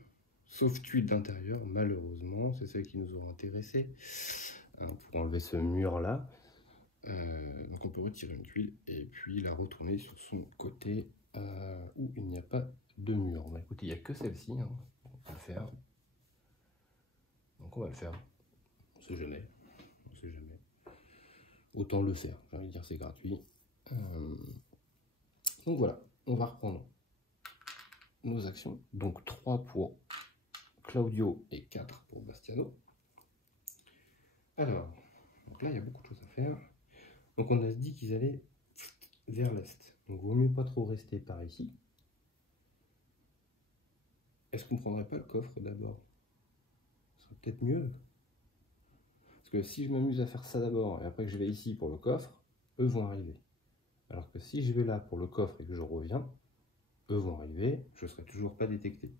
sauf tuile d'intérieur, malheureusement, c'est celle qui nous aura intéressé pour enlever ce mur là. Donc on peut retirer une tuile et puis la retourner sur son côté où il n'y a pas de mur. Bah, écoutez, il n'y a que celle-ci, hein. On va le faire. Donc on va le faire. On sait jamais. On sait jamais. Autant le faire. J'ai envie de dire c'est gratuit. Donc voilà, on va reprendre nos actions. Donc 3 pour Claudio et 4 pour Bastiano. Alors, donc là il y a beaucoup de choses à faire. Donc on a dit qu'ils allaient vers l'est. Donc il vaut mieux pas trop rester par ici. Est-ce qu'on ne prendrait pas le coffre d'abord? Ce serait peut-être mieux. Parce que si je m'amuse à faire ça d'abord et après que je vais ici pour le coffre, eux vont arriver. Alors que si je vais là pour le coffre et que je reviens, eux vont arriver, je ne serai toujours pas détecté.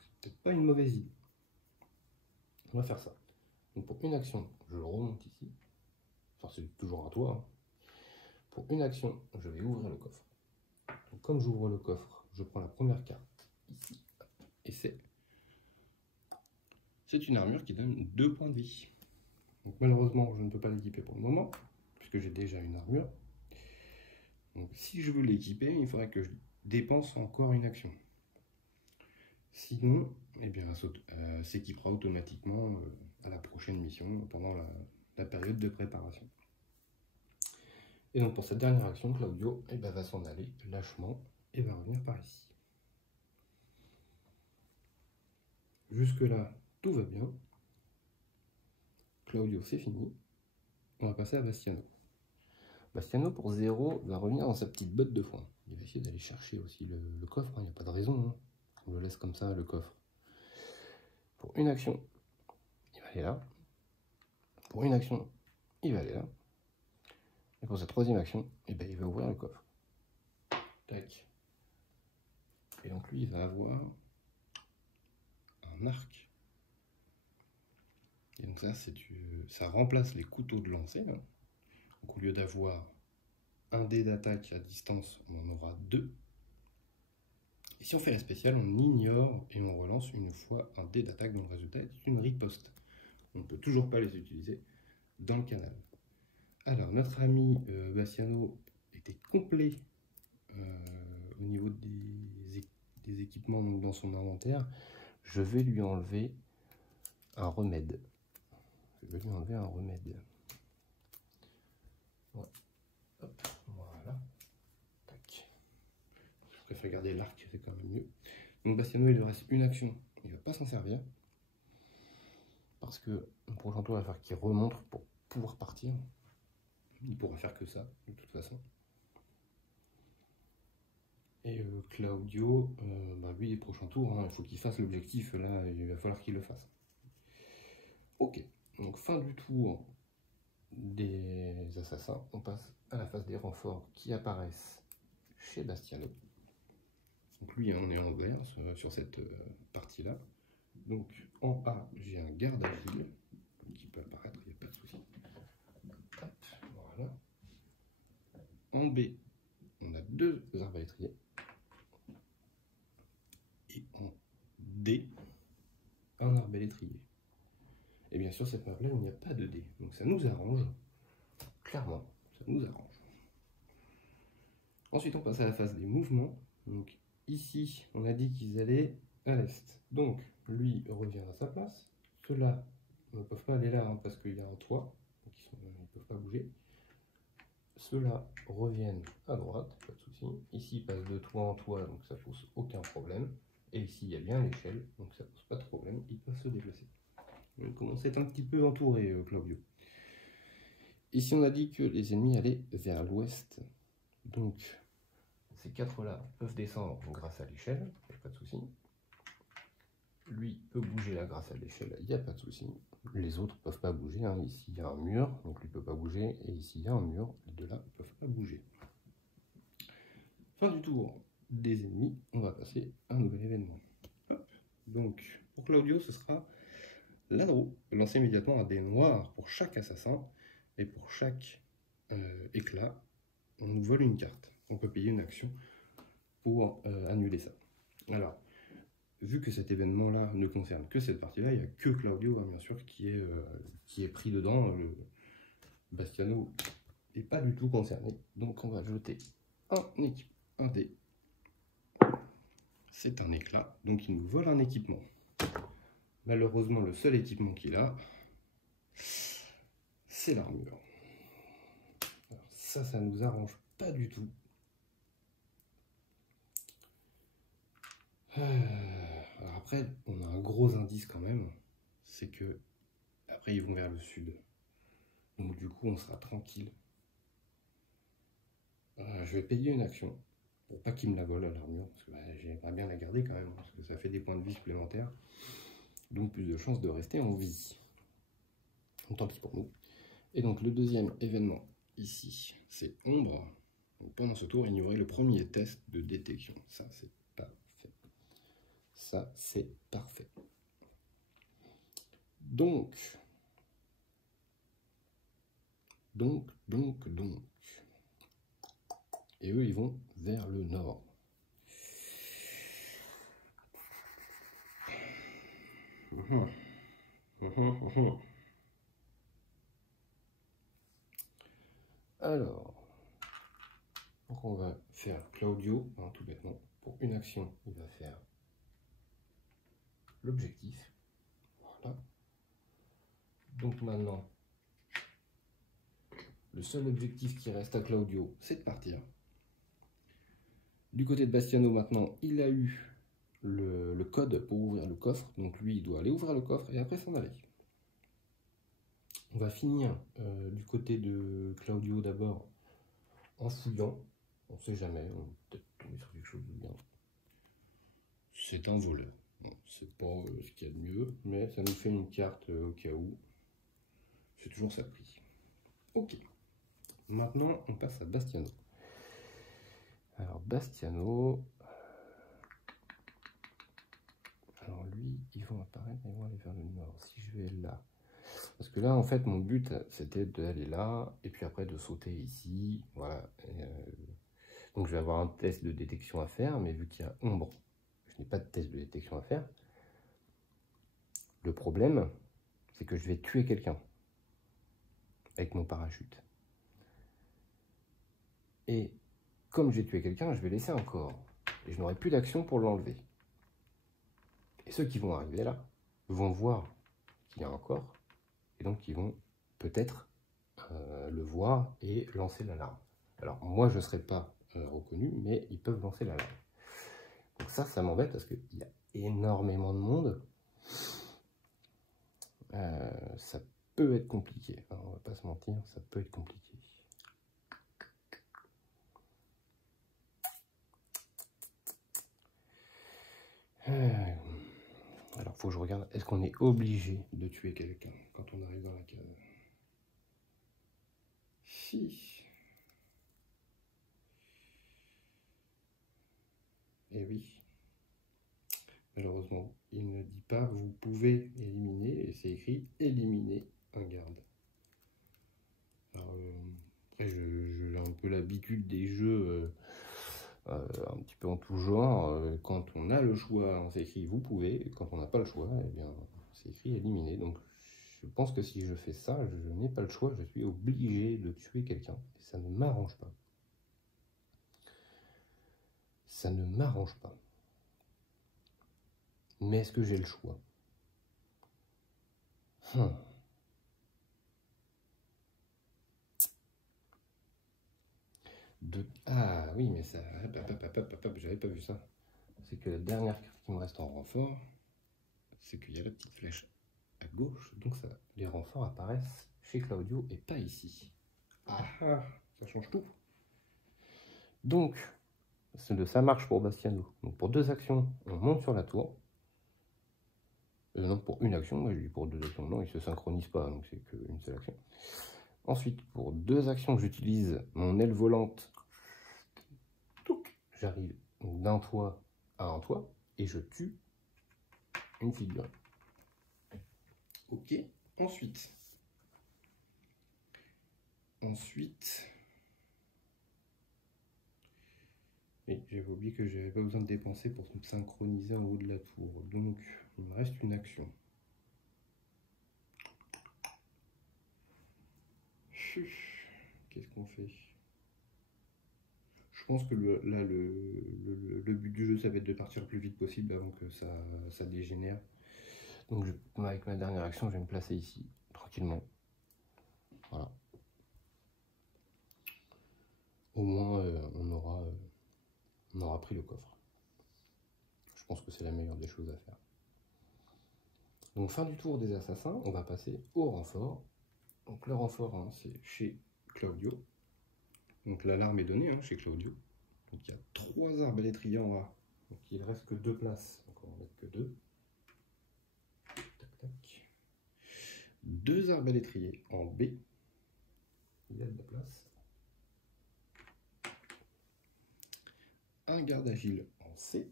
C'est peut-être pas une mauvaise idée. On va faire ça. Donc pour une action, je le remonte ici. Enfin, c'est toujours à toi. Hein. Pour une action, je vais ouvrir le coffre. Donc comme j'ouvre le coffre, je prends la première carte ici. Et c'est une armure qui donne 2 points de vie. Donc malheureusement, je ne peux pas l'équiper pour le moment, puisque j'ai déjà une armure. Donc si je veux l'équiper, il faudrait que je dépense encore une action. Sinon, eh bien, s'équipera automatiquement à la prochaine mission, pendant la période de préparation. Et donc pour cette dernière action, Claudio va s'en aller lâchement et va revenir par ici. Jusque là, tout va bien. Claudio, c'est fini. On va passer à Bastiano. Bastiano, pour 0, va revenir dans sa petite botte de foin. Il va essayer d'aller chercher aussi le coffre, il n'y a pas de raison. Hein. On le laisse comme ça, le coffre. Pour une action, il va aller là. Pour une action, il va aller là. Et pour sa troisième action, il va ouvrir le coffre. Tac. Et donc lui, il va avoir un arc. Et donc ça remplace les couteaux de lancer. Hein. Donc au lieu d'avoir un dé d'attaque à distance, on en aura 2. Et si on fait la spéciale, on ignore et on relance une fois un dé d'attaque dont le résultat est une riposte. On ne peut toujours pas les utiliser dans le canal. Alors, notre ami Bastiano était complet au niveau des équipements donc dans son inventaire. Je vais lui enlever un remède. Ouais. Hop, voilà. Tac. Je préfère garder l'arc, c'est quand même mieux. Donc Bastiano, il lui reste une action. Il ne va pas s'en servir. Parce que le prochain tour, il va falloir qu'il remonte pour pouvoir partir. Il pourra faire que ça, de toute façon. Et Claudio, lui, les prochains tours, hein, il faut qu'il fasse l'objectif, là, il va falloir qu'il le fasse. Ok, donc fin du tour des assassins, on passe à la phase des renforts qui apparaissent chez Bastiano. Donc lui, on est en vert sur cette partie-là. Donc en A, j'ai un garde agile qui peut apparaître, il n'y a pas de souci. Hop, voilà. En B, on a 2 arbalétriers. Et en D, un arbalétrier. Et bien sûr, cette map-là, il n'y a pas de D. Donc ça nous arrange. Clairement, ça nous arrange. Ensuite, on passe à la phase des mouvements. Donc ici, on a dit qu'ils allaient à l'est. Donc, lui revient à sa place. Ceux-là ne peuvent pas aller là hein, parce qu'il y a un toit. Donc ils ne peuvent pas bouger. Ceux-là reviennent à droite, pas de souci. Ici, ils passent de toit en toit, donc ça pose aucun problème. Et ici, il y a bien l'échelle, donc ça pose pas de problème. Ils peuvent se déplacer. On commence à être un petit peu entouré, Claudio. Ici, on a dit que les ennemis allaient vers l'ouest. Donc, ces 4-là peuvent descendre grâce à l'échelle, il n'y a pas de souci. Lui peut bouger là grâce à l'échelle, il n'y a pas de souci. Les autres ne peuvent pas bouger. Hein. Ici, il y a un mur, donc lui ne peut pas bouger. Et ici, il y a un mur, les deux-là ne peuvent pas bouger. Fin du tour des ennemis, on va passer à un nouvel événement. Hop. Donc, pour Claudio, ce sera l'anneau, lancé immédiatement à des noirs pour chaque assassin. Et pour chaque éclat, on nous vole une carte. On peut payer une action pour annuler ça. Alors, vu que cet événement-là ne concerne que cette partie-là, il n'y a que Claudio, hein, bien sûr, qui est pris dedans. Le Bastiano n'est pas du tout concerné. Donc on va jeter un dé. C'est un éclat, donc il nous vole un équipement. Malheureusement, le seul équipement qu'il a, c'est l'armure. Ça nous arrange pas du tout. Alors après, on a un gros indice quand même, c'est que après ils vont vers le sud. Donc du coup, on sera tranquille. Je vais payer une action pour pas qu'il me la vole à l'armure, parce que j'aimerais bien la garder quand même, parce que ça fait des points de vie supplémentaires. Donc plus de chances de rester en vie. Donc, tant pis pour nous. Et donc le deuxième événement ici, c'est ombre. Donc, pendant ce tour, il y aurait le premier test de détection. Ça, c'est parfait. Ça, c'est parfait. Donc. Et eux, ils vont vers le nord. Alors, donc on va faire Claudio, hein, tout bêtement. Pour une action, il va faire l'objectif. Voilà. Donc maintenant, le seul objectif qui reste à Claudio, c'est de partir. Du côté de Bastiano, maintenant, il a eu le code pour ouvrir le coffre. Donc lui, il doit aller ouvrir le coffre et après s'en aller. On va finir du côté de Claudio d'abord en fouillant. On ne sait jamais, on va peut-être tomber sur quelque chose de bien. C'est un voleur. C'est pas ce qu'il y a de mieux, mais ça nous fait une carte au cas où. C'est toujours ça de prix. Ok. Maintenant, on passe à Bastiano. Alors, Bastiano. Alors, lui, ils vont apparaître, ils vont aller vers le nord. Si je vais là. Parce que là, en fait, mon but, c'était d'aller là, et puis après de sauter ici. Voilà. Donc, je vais avoir un test de détection à faire, mais vu qu'il y a ombre, je n'ai pas de test de détection à faire. Le problème, c'est que je vais tuer quelqu'un avec mon parachute. Et comme j'ai tué quelqu'un, je vais laisser un corps. Et je n'aurai plus d'action pour l'enlever. Et ceux qui vont arriver là vont voir qu'il y a un corps. Et donc, ils vont peut-être le voir et lancer l'alarme. Alors, moi, je ne serai pas reconnu, mais ils peuvent lancer l'alarme. Donc ça m'embête parce qu'il y a énormément de monde. Ça peut être compliqué. Alors, on va pas se mentir, ça peut être compliqué. Alors, faut que je regarde. Est-ce qu'on est obligé de tuer quelqu'un quand on arrive dans la case. Si. Et oui. Malheureusement, il ne dit pas vous pouvez éliminer, et c'est écrit éliminer un garde. Alors, après, j'ai un peu l'habitude des jeux un petit peu en tout genre. Quand on a le choix, c'est écrit vous pouvez, et quand on n'a pas le choix, eh bien, c'est écrit éliminer. Donc, je pense que si je fais ça, je n'ai pas le choix, je suis obligé de tuer quelqu'un, et ça ne m'arrange pas. Ça ne m'arrange pas. Mais est-ce que j'ai le choix? Ah oui, mais ça... J'avais pas vu ça. C'est que la dernière carte qui me reste en renfort, c'est qu'il y a la petite flèche à gauche, donc ça, les renforts apparaissent chez Claudio et pas ici. Ah, ça change tout. Donc, ça marche pour Bastiano. Donc pour 2 actions, on monte sur la tour. Non, pour une action, moi je dis pour 2 actions. Non, il ne se synchronise pas, donc c'est qu'une seule action. Ensuite, pour 2 actions, j'utilise mon aile volante. J'arrive d'un toit à un toit et je tue une figurine. Ok, ensuite, et j'avais oublié que j'avais pas besoin de dépenser pour me synchroniser en haut de la tour. Donc, il me reste une action. Qu'est-ce qu'on fait? Je pense que là, le but du jeu, ça va être de partir le plus vite possible avant que ça dégénère. Donc, avec ma dernière action, je vais me placer ici, tranquillement. Voilà. Au moins, on aura pris le coffre. Je pense que c'est la meilleure des choses à faire. Donc, fin du tour des assassins, on va passer au renfort. Donc, le renfort, hein, c'est chez Claudio. Donc, l'alarme est donnée chez Claudio. Donc, il y a 3 arbalétriers en A. Donc, il ne reste que 2 places. Donc, on va en mettre que 2. Tac, tac. 2 arbalétriers en B. Il y a de la place. Un garde agile en C.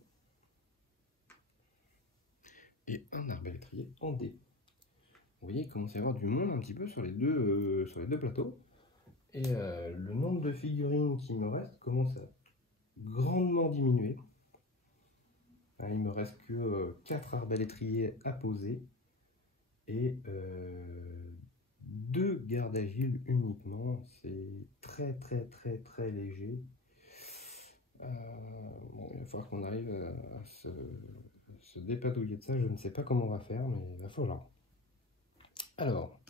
Et un arbalétrier en D. Vous voyez, il commence à y avoir du monde un petit peu sur les deux plateaux. Et le nombre de figurines qui me reste commence à grandement diminuer. Il me reste que 4 arbalétriers à poser et 2 gardes agiles uniquement. C'est très léger. Bon, il va falloir qu'on arrive à se dépatouiller de ça. Je ne sais pas comment on va faire, mais il va falloir. Alors,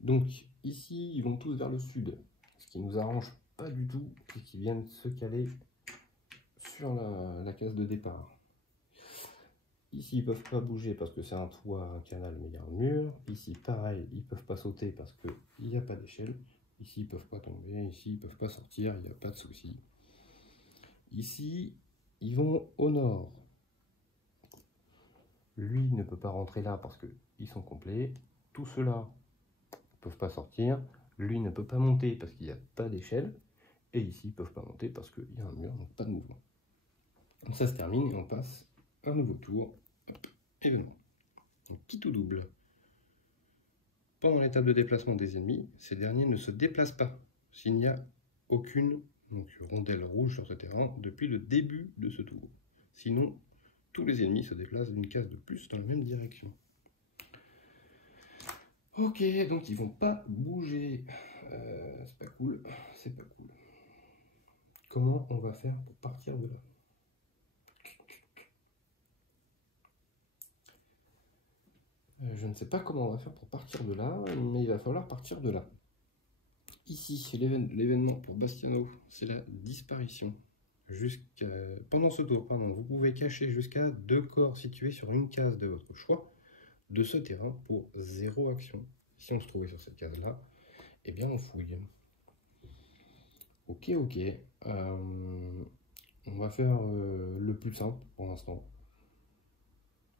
donc ici, ils vont tous vers le sud. Ce qui nous arrange pas du tout, c'est qu'ils viennent se caler sur la case de départ. Ici, ils peuvent pas bouger parce que c'est un toit, un canal, mais il y a un mur. Ici, pareil, ils peuvent pas sauter parce qu'il n'y a pas d'échelle. Ici, ils peuvent pas tomber. Ici, ils peuvent pas sortir, il n'y a pas de souci. Ici, ils vont au nord. Lui ne peut pas rentrer là parce qu'ils sont complets. Tous ceux-là ne peuvent pas sortir. Lui ne peut pas monter parce qu'il n'y a pas d'échelle. Et ici, ils ne peuvent pas monter parce qu'il y a un mur, donc pas de mouvement. Donc ça se termine et on passe un nouveau tour. Hop, événement. Donc qui tout double. Pendant l'étape de déplacement des ennemis, ces derniers ne se déplacent pas s'il n'y a aucune rondelle rouge sur ce terrain depuis le début de ce tour. Sinon, tous les ennemis se déplacent d'une case de plus dans la même direction. Ok, donc ils vont pas bouger. C'est pas cool, c'est pas cool. Comment on va faire pour partir de là? Je ne sais pas comment on va faire pour partir de là, mais il va falloir partir de là. Ici, l'événement pour Bastiano, c'est la disparition. Pendant ce tour, vous pouvez cacher jusqu'à 2 corps situés sur une case de votre choix de ce terrain pour 0 action. Si on se trouvait sur cette case-là, eh bien on fouille. Ok. On va faire le plus simple pour l'instant.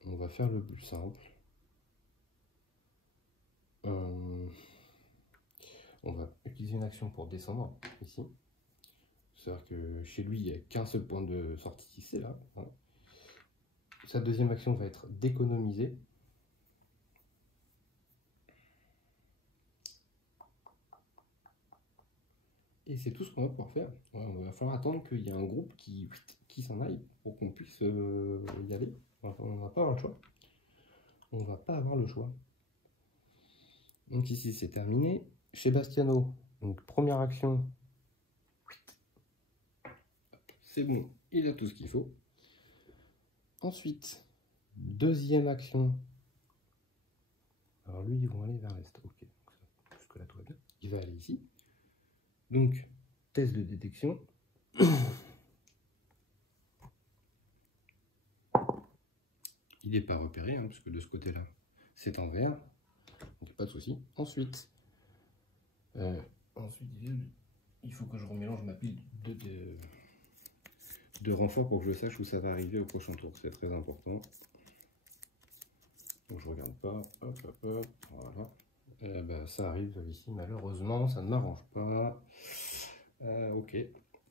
On va faire le plus simple. on va utiliser une action pour descendre ici. C'est-à-dire que chez lui, il n'y a qu'un seul point de sortie, c'est là. Voilà. Sa deuxième action va être d'économiser. Et c'est tout ce qu'on va pouvoir faire. Ouais, on va falloir attendre qu'il y ait un groupe qui s'en aille pour qu'on puisse y aller. On va pas avoir le choix. On va pas avoir le choix. Donc ici, c'est terminé. Chez Bastiano, donc première action. C'est bon, il a tout ce qu'il faut. Ensuite, deuxième action. Alors lui, ils vont aller vers l'est. Ok, jusque là tout va bien. Il va aller ici. Donc, test de détection. Il n'est pas repéré, hein, parce que de ce côté-là, c'est en vert. Donc, pas de souci. Ensuite, il faut que je remélange ma pile de renfort pour que je sache où ça va arriver au prochain tour. C'est très important. Donc, je regarde pas. Hop, hop, hop. Voilà. Ben, ça arrive ici, malheureusement, ça ne m'arrange pas. Ok.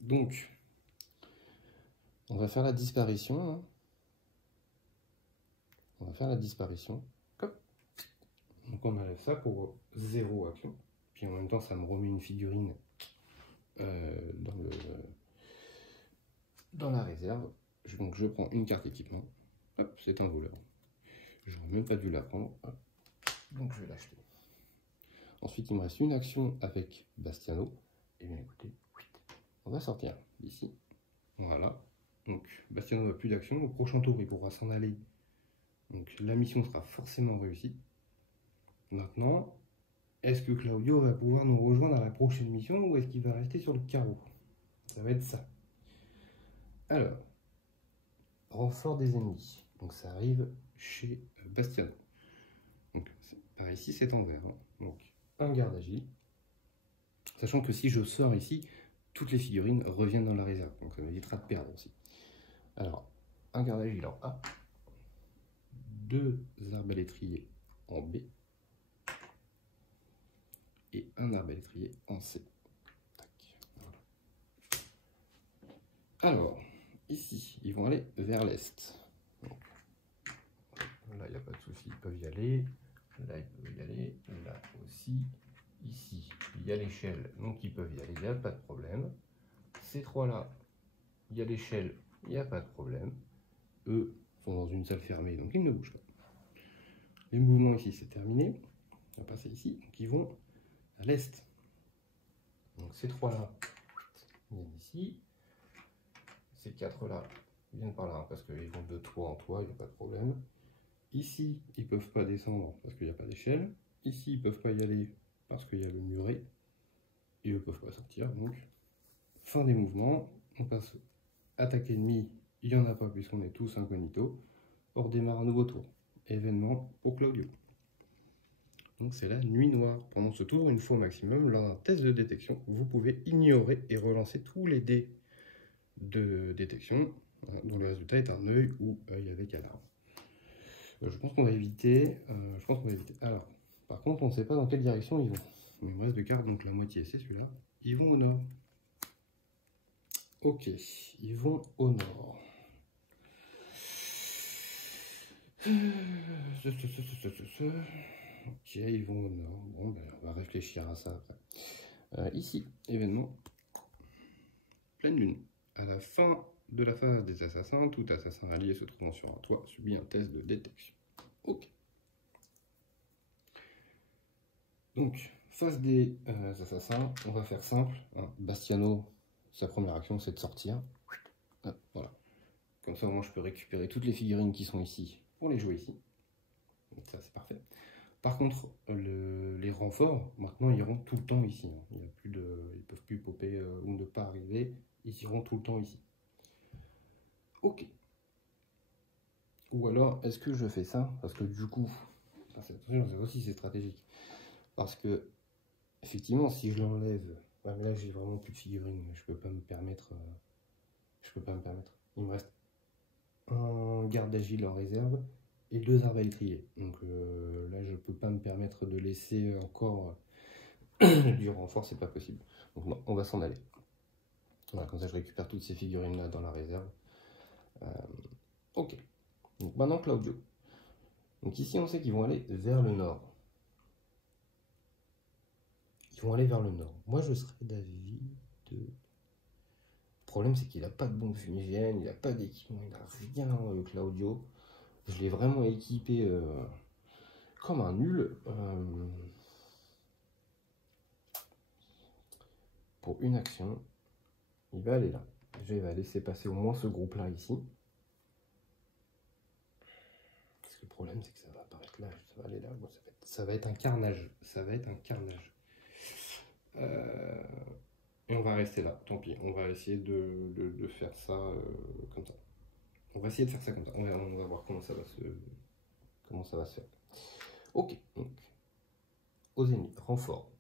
Donc, on va faire la disparition. Hein. On va faire la disparition. Hop. Donc on enlève ça pour 0 action. Puis en même temps, ça me remet une figurine dans la réserve. Donc je prends une carte équipement. Hop, c'est un voleur. Je n'aurais même pas dû la prendre. Hop. Donc je vais l'acheter. Ensuite, il me reste une action avec Bastiano. Et bien écoutez, on va sortir d'ici. Voilà. Donc Bastiano n'a plus d'action. Au prochain tour, il pourra s'en aller. Donc la mission sera forcément réussie. Maintenant, est-ce que Claudio va pouvoir nous rejoindre à la prochaine mission ou est-ce qu'il va rester sur le carreau? Ça va être ça. Alors, renfort des ennemis. Donc ça arrive chez Bastiano. Donc par ici, c'est en vert. Hein. Donc un garde agile. Sachant que si je sors ici, toutes les figurines reviennent dans la réserve. Donc ça m'évitera de perdre aussi. Alors, un garde agile en A. 2 arbalétriers en B. Et un arbalétrier en C. Tac. Voilà. Alors, ici, ils vont aller vers l'est. Là, il n'y a pas de souci, ils peuvent y aller. Là, ils peuvent y aller. Là aussi. Ici, il y a l'échelle, donc ils peuvent y aller, il n'y a pas de problème. Ces trois-là, il y a l'échelle, il n'y a pas de problème. Eux sont dans une salle fermée, donc ils ne bougent pas. Les mouvements ici, c'est terminé. On va passer ici, donc ils vont à l'est. Donc ces trois-là viennent ici. Ces quatre-là viennent par là, hein, parce qu'ils vont de toit en toit, il n'y a pas de problème. Ici, ils ne peuvent pas descendre parce qu'il n'y a pas d'échelle. Ici, ils ne peuvent pas y aller parce qu'il y a le muret. Et eux ne peuvent pas sortir. Donc, fin des mouvements. On passe attaque ennemie. Il n'y en a pas puisqu'on est tous incognito. On redémarre un nouveau tour. Événement pour Claudio. Donc c'est la nuit noire. Pendant ce tour, une fois au maximum, lors d'un test de détection, vous pouvez ignorer et relancer tous les dés de détection, dont le résultat est un œil ou œil avec alarme. Je pense qu'on va éviter. Alors, par contre, on ne sait pas dans quelle direction ils vont. Il me reste deux cartes, donc la moitié, c'est celui-là. Ils vont au nord. Ok, ils vont au nord. Ok, ils vont au nord. Bon, ben, on va réfléchir à ça après. Ici, événement. Pleine lune. À la fin de la phase des assassins, tout assassin allié se trouvant sur un toit subit un test de détection. Ok. Donc, phase des assassins, on va faire simple. Hein. Bastiano, sa première action, c'est de sortir. Ah, voilà. Comme ça, moi, je peux récupérer toutes les figurines qui sont ici pour les jouer ici. Donc ça, c'est parfait. Par contre, les renforts, maintenant, ils iront tout le temps ici. Hein. Il y a plus de, ils ne peuvent plus popper ou ne pas arriver. Ils iront tout le temps ici. Ok. Ou alors, est-ce que je fais ça? Parce que du coup, attention, ça aussi c'est stratégique. Parce que, effectivement, si je l'enlève, là j'ai vraiment plus de figurines, je peux pas me permettre. Il me reste un garde agile en réserve et 2 arbalétriers. Donc là, je peux pas me permettre de laisser encore du renfort, c'est pas possible. Donc non, on va s'en aller. Voilà, comme ça je récupère toutes ces figurines là dans la réserve. Ok. Donc maintenant Claudio. Donc ici on sait qu'ils vont aller vers le nord. Ils vont aller vers le nord. Moi je serais d'avis de... Le problème c'est qu'il n'a pas de bombe fumigène, il n'a pas d'équipement, il n'a rien Claudio. Je l'ai vraiment équipé comme un nul. Pour une action, il va aller là. Déjà il va laisser passer au moins ce groupe là ici. Parce que le problème c'est que ça va apparaître là, ça va aller là. Bon, ça va être un carnage. Ça va être un carnage. Et on va rester là, tant pis. On va essayer de faire ça comme ça. On va essayer de faire ça comme ça. On va voir comment ça va se faire. Ok, donc, aux ennemis, renfort.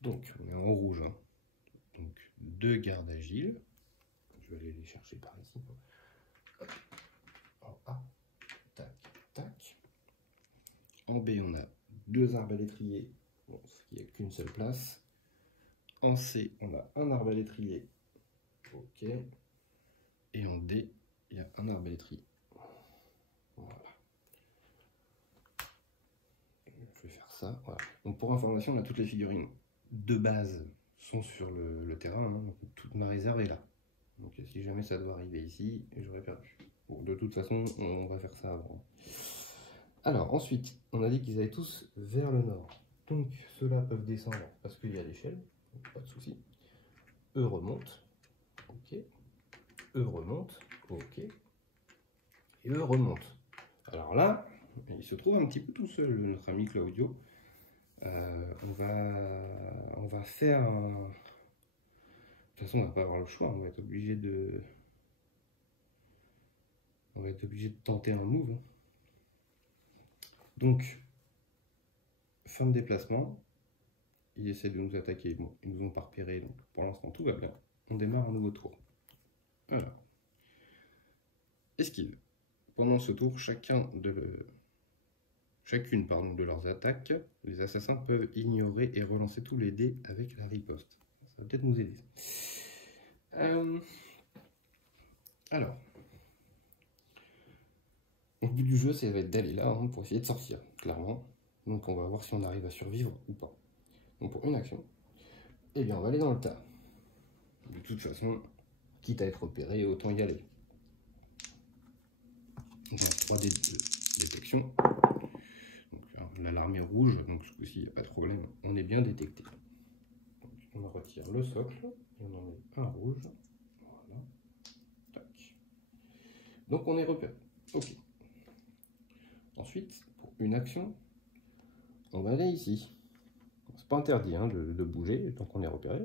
Donc, on est en rouge. Hein. Donc, 2 gardes agiles. Je vais aller les chercher par ici. Hop. En A, tac, tac. En B, on a 2 arbalétriers. Bon, il n'y a qu'une seule place. En C, on a un arbalétrier. Ok. Et en D, il y a un arbalétrier. Voilà. Je vais faire ça. Voilà. Donc pour information, on a toutes les figurines de base sont sur le terrain. Hein. Toute ma réserve est là. Donc si jamais ça doit arriver ici, j'aurais perdu. Bon, de toute façon, on va faire ça avant. Alors ensuite, on a dit qu'ils allaient tous vers le nord. Donc ceux-là peuvent descendre parce qu'il y a l'échelle. Pas de souci. Eux remontent. Ok. Eux remontent. Ok. Et eux remontent. Alors là, il se trouve un petit peu tout seul, notre ami Claudio. On va faire un... De toute façon, on va pas avoir le choix. On va être obligé de... tenter un move. Donc, fin de déplacement. Ils essaient de nous attaquer. Bon, ils nous ont pas repéré, donc pour l'instant tout va bien. On démarre un nouveau tour. Voilà. Esquive. Pendant ce tour, chacune de leurs attaques, les assassins peuvent ignorer et relancer tous les dés avec la riposte. Ça va peut-être nous aider. Alors, le but du jeu, ça va être d'aller là hein, pour essayer de sortir, clairement. Donc on va voir si on arrive à survivre ou pas. Donc pour une action, eh bien on va aller dans le tas. De toute façon, quitte à être repéré, autant y aller. On a 3 dés de détection. L'alarme est rouge, donc ce coup-ci, il n'y a pas de problème. On est bien détecté. Donc, on retire le socle, et on en met un rouge. Voilà. Tac. Donc on est repéré. Ok. Ensuite, pour une action, on va aller ici. C'est pas interdit hein, de bouger tant qu'on est repéré.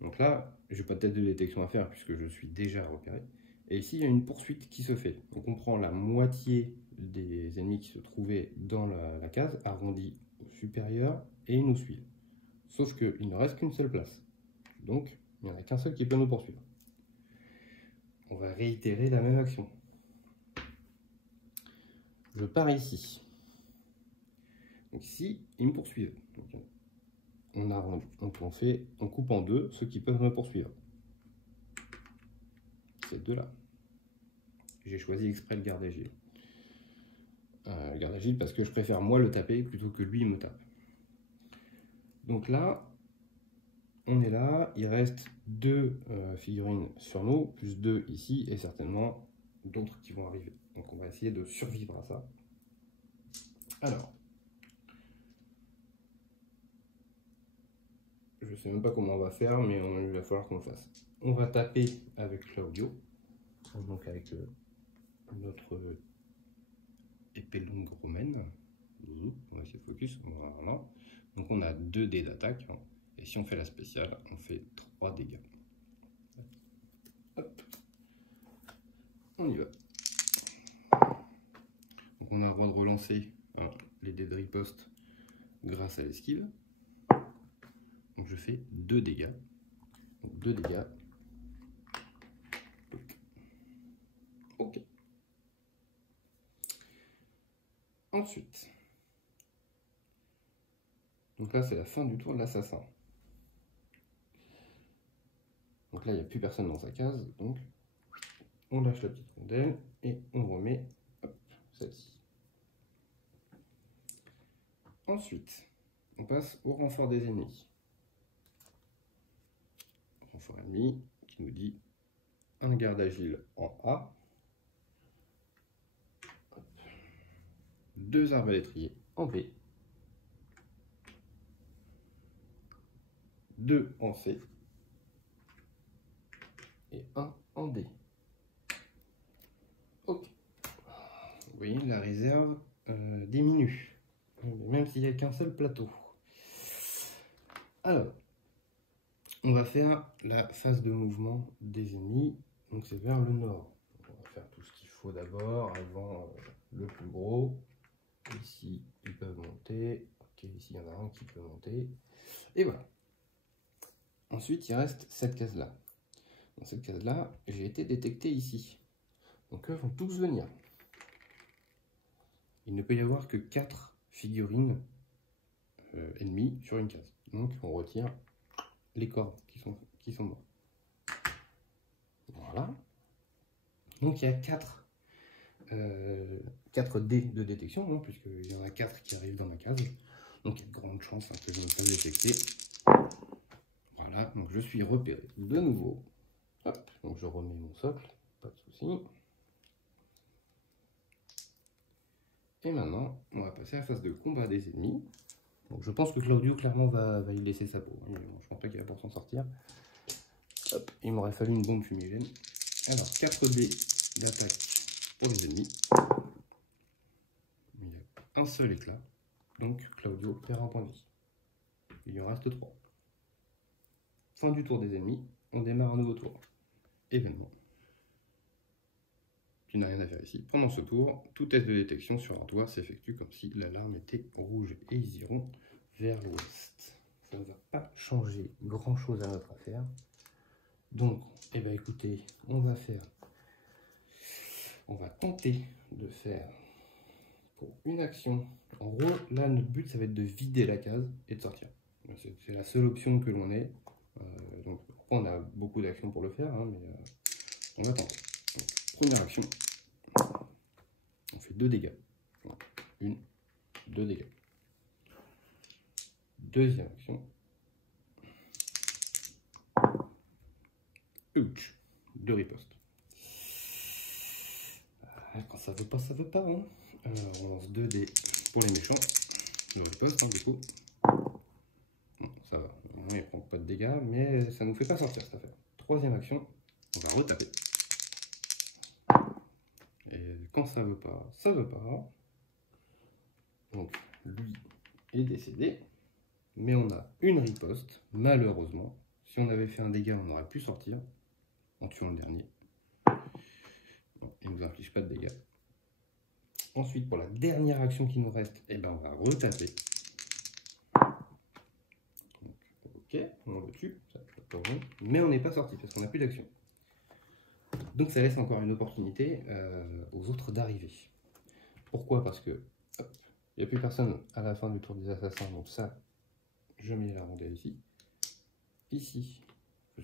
Donc là, je n'ai pas de tête de détection à faire puisque je suis déjà repéré. Et ici, il y a une poursuite qui se fait. Donc on prend la moitié des ennemis qui se trouvaient dans la case, arrondie au supérieur, et ils nous suivent. Sauf qu'il ne reste qu'une seule place. Donc, il n'y en a qu'un seul qui peut nous poursuivre. On va réitérer la même action. Je pars ici. Donc ici, ils me poursuivent. Donc, on arrondit. Donc on coupe en deux ceux qui peuvent me poursuivre. Ces deux-là. J'ai choisi exprès le garde agile. Le garde agile parce que je préfère moi le taper plutôt que lui me tape. Donc là, on est là. Il reste 2 figurines sur nous, plus 2 ici et certainement d'autres qui vont arriver. Donc on va essayer de survivre à ça. Alors, je sais même pas comment on va faire, mais il va falloir qu'on le fasse. On va taper avec Claudio, donc avec notre épée longue romaine. On va essayer de focus. Voilà. Donc on a 2 dés d'attaque. Et si on fait la spéciale, on fait 3 dégâts. Hop. On y va. Donc on a le droit de relancer les dés de riposte grâce à l'esquive. Donc je fais 2 dégâts. Donc 2 dégâts. Ok. Ensuite, Donc là, c'est la fin du tour de l'assassin. Donc là, il n'y a plus personne dans sa case. Donc, on lâche la petite rondelle et on remet celle-ci. Ensuite, on passe au renfort des ennemis. Renfort ennemi qui nous dit un garde agile en A, 2 arbalétriers en B, 2 en C et 1 en D. Ok. Vous voyez, la réserve diminue, même s'il n'y a qu'un seul plateau. Alors, on va faire la phase de mouvement des ennemis, donc c'est vers le nord. Donc on va faire tout ce qu'il faut d'abord, avant le plus gros. Ici, ils peuvent monter. Ok, ici, il y en a un qui peut monter. Et voilà. Ensuite, il reste cette case-là. Dans cette case-là, j'ai été détecté ici. Donc eux vont tous venir. Il ne peut y avoir que 4 figurines ennemies sur une case. Donc on retire les corps qui sont morts. Voilà. Donc il y a 4 dés de détection, hein, puisqu'il y en a 4 qui arrivent dans ma case. Donc il y a de grandes chances que je me fasse détecter. Voilà, donc je suis repéré de nouveau. Hop, donc je remets mon socle, pas de souci. Et maintenant, on va passer à la phase de combat des ennemis. Donc je pense que Claudio clairement va y laisser sa peau. Je pense pas qu'il va pouvoir s'en sortir. Hop, il m'aurait fallu une bombe fumigène. Alors 4 dés d'attaque pour les ennemis. Il y a un seul éclat. Donc Claudio perd un point de vie. Il en reste 3. Fin du tour des ennemis. On démarre un nouveau tour. Événement. Tu n'as rien à faire ici. Pendant ce tour, tout test de détection sur un toit s'effectue comme si l'alarme était rouge. Et ils iront vers l'ouest. Ça ne va pas changer grand chose à notre affaire. Donc, eh ben, écoutez, on va tenter de faire pour une action. En gros, là, notre but, ça va être de vider la case et de sortir. C'est la seule option que l'on ait. Donc, on a beaucoup d'actions pour le faire, hein, mais on va tenter. Donc, première action, on fait 2 dégâts. 1, 2 dégâts. Deuxième action, ouch, 2 ripostes. Quand ça veut pas, ça veut pas. Hein. Alors, on lance 2 dés pour les méchants. 2 ripostes, hein, du coup. Bon, ça va. Il ne prend pas de dégâts, mais ça ne nous fait pas sortir cette affaire. Troisième action, on va retaper. Et quand ça veut pas, ça veut pas. Donc, lui est décédé. Mais on a une riposte, malheureusement. Si on avait fait un dégât, on aurait pu sortir en tuant le dernier. Bon, il ne nous inflige pas de dégâts. Ensuite, pour la dernière action qui nous reste, eh ben, on va retaper. Donc, ok, on le tue, ça fait pas bon. Mais on n'est pas sorti parce qu'on n'a plus d'action. Donc ça laisse encore une opportunité aux autres d'arriver. Pourquoi? Parce que il n'y a plus personne à la fin du tour des assassins, donc ça, je mets la rondelle ici. Ici, je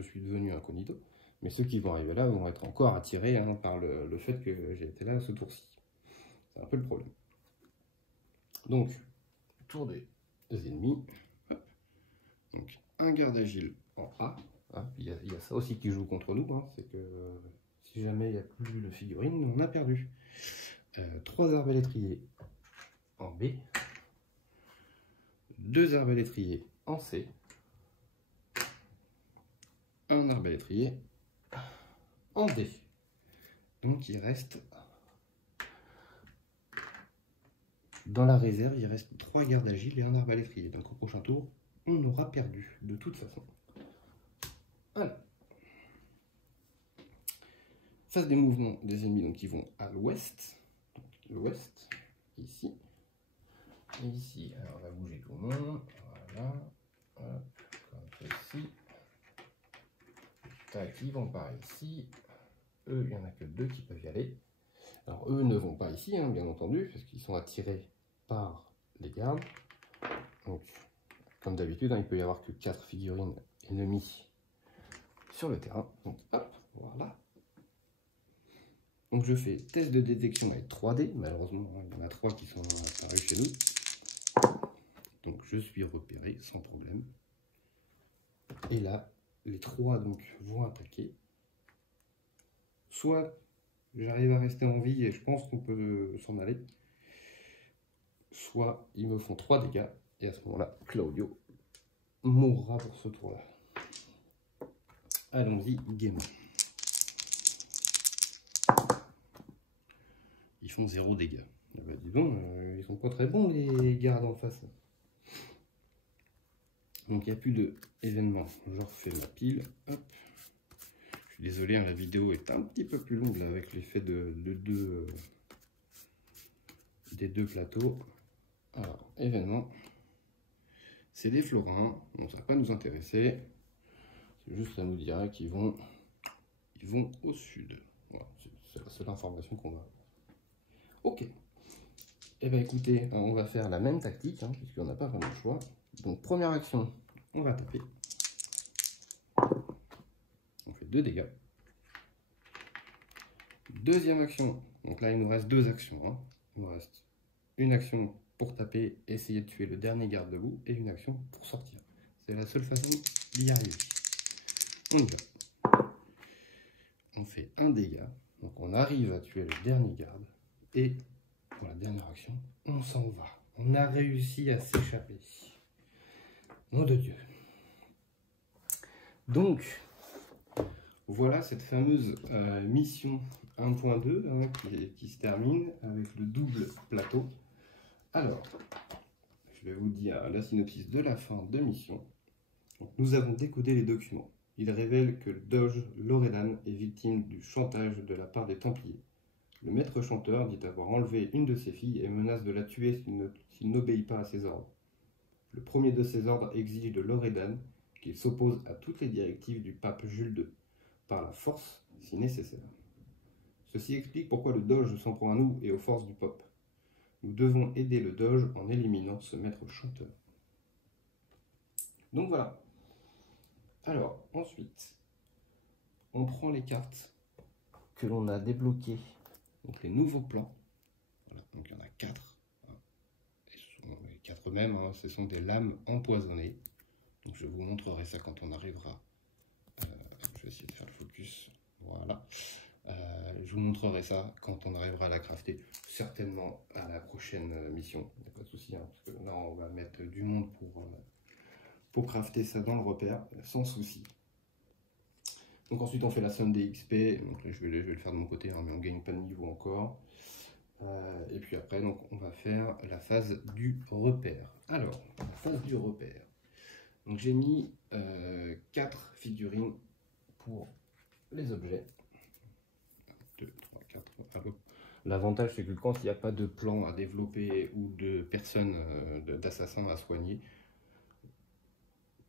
suis devenu incognito, mais ceux qui vont arriver là vont être encore attirés hein, par le fait que j'ai été là ce tour-ci. C'est un peu le problème. Donc, tour des ennemis. Hop. Donc, un garde agile en A. Ah, il y a ça aussi qui joue contre nous, hein, c'est que si jamais il n'y a plus de figurines, on a perdu. 3 arbalétriers en B. 2 arbalétriers en C. Un arbalétrier en D. Donc il reste, dans la réserve, il reste 3 gardes agiles et un arbalétrier. Donc au prochain tour, on aura perdu de toute façon. Voilà. Phase des mouvements des ennemis donc, qui vont à l'ouest. L'ouest, ici. Et ici, alors on va bouger tout le monde. Voilà. Hop, comme ceci. Tac, ils vont par ici. Eux, il n'y en a que 2 qui peuvent y aller. Alors eux ne vont pas ici, hein, bien entendu, parce qu'ils sont attirés par les gardes. Donc, comme d'habitude, hein, il peut y avoir que 4 figurines ennemies sur le terrain. Donc hop, voilà. Donc je fais test de détection avec 3D. Malheureusement, il y en a 3 qui sont apparus chez nous. Donc je suis repéré sans problème. Et là, les 3 donc vont attaquer. Soit j'arrive à rester en vie et je pense qu'on peut s'en aller. Soit ils me font 3 dégâts. Et à ce moment-là, Claudio mourra pour ce tour-là. Allons-y, game. Ils font 0 dégâts. Ah bah dis donc, ils sont pas très bons les gardes en face. Donc il n'y a plus d'événements. Je refais ma pile. Hop. Je suis désolé, hein, la vidéo est un petit peu plus longue là, avec l'effet des deux plateaux. Alors, événements. C'est des florins. Bon, ça ne va pas nous intéresser. C'est juste ça nous dira qu'ils vont au sud. Voilà, c'est la seule information qu'on a. Ok. Et bien écoutez, on va faire la même tactique, hein, puisqu'on n'a pas vraiment le choix. Donc première action, on va taper. On fait 2 dégâts. Deuxième action, donc là il nous reste 2 actions. Hein. Il nous reste une action pour taper, essayer de tuer le dernier garde debout, et une action pour sortir. C'est la seule façon d'y arriver. On y va. On fait 1 dégât, donc on arrive à tuer le dernier garde, et pour la dernière action, on s'en va. On a réussi à s'échapper. Nom de Dieu. Donc, voilà cette fameuse mission 1.2 hein, qui se termine avec le double plateau. Alors, je vais vous dire la synopsis de la fin de mission. Donc, nous avons décodé les documents. Ils révèlent que le doge Loredan est victime du chantage de la part des Templiers. Le maître chanteur dit avoir enlevé une de ses filles et menace de la tuer s'il n'obéit pas à ses ordres. Le premier de ces ordres exige de Loredan qu'il s'oppose à toutes les directives du pape Jules II, par la force si nécessaire. Ceci explique pourquoi le doge s'en prend à nous et aux forces du pape. Nous devons aider le doge en éliminant ce maître chanteur. Donc voilà. Alors, ensuite, on prend les cartes que l'on a débloquées, donc les nouveaux plans. Voilà, donc il y en a 4. Les 4 mêmes, hein, ce sont des lames empoisonnées. Donc je vous montrerai ça quand on arrivera. Je vais essayer de faire le focus. Voilà. Je vous montrerai ça quand on arrivera à la crafter, certainement à la prochaine mission. Il n'y a pas de souci, hein, parce que là on va mettre du monde pour crafter ça dans le repère, sans souci. Donc ensuite on fait la somme des XP, donc là, je vais le faire de mon côté, hein, mais on gagne pas de niveau encore. Et puis après donc on va faire la phase du repère. Alors, phase du repère. Donc j'ai mis 4 figurines pour les objets. 2, 3, 4. L'avantage c'est que quand il n'y a pas de plan à développer ou de personnes, d'assassins à soigner,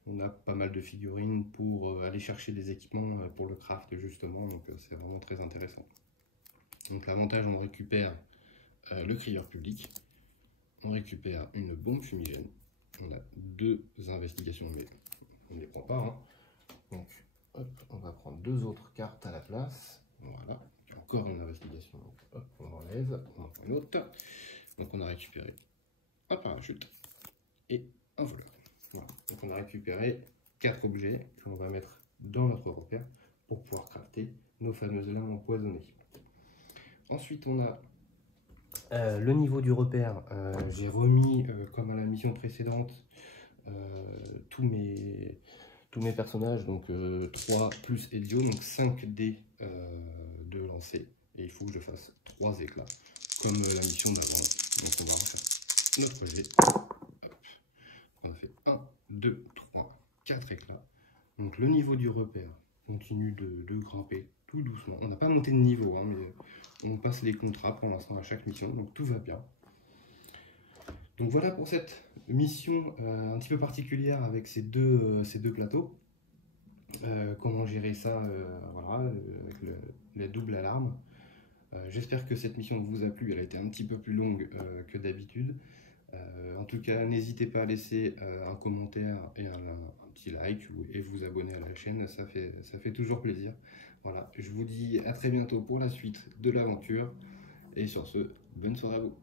on a pas mal de figurines pour aller chercher des équipements pour le craft justement, donc c'est vraiment très intéressant. Donc l'avantage, on récupère le crieur public, on récupère une bombe fumigène, on a 2 investigations mais on ne les prend pas. Hein. Donc hop, on va prendre 2 autres cartes à la place, voilà. Encore une investigation, donc hop, on enlève, on en prend une autre. Donc on a récupéré un parachute et un voleur. Voilà. Donc on a récupéré 4 objets que l'on va mettre dans notre repère pour pouvoir crafter nos fameuses lames empoisonnées. Ensuite on a le niveau du repère. J'ai remis, comme à la mission précédente, tous mes personnages, donc 3 plus Ezio, donc 5 dés de lancer, et il faut que je fasse 3 éclats, comme la mission d'avant. Donc on va refaire notre jet. Hop. On a fait 1, 2, 3, 4 éclats. Donc le niveau du repère continue de grimper tout doucement. On n'a pas monté de niveau, hein, mais on passe les contrats pour l'instant à chaque mission, donc tout va bien. Donc voilà pour cette mission un petit peu particulière avec ces deux plateaux. Comment gérer ça voilà, avec la double alarme. J'espère que cette mission vous a plu. Elle a été un petit peu plus longue que d'habitude. En tout cas, n'hésitez pas à laisser un commentaire et un petit like et vous abonner à la chaîne, ça fait toujours plaisir. Voilà, je vous dis à très bientôt pour la suite de l'aventure et sur ce, bonne soirée à vous.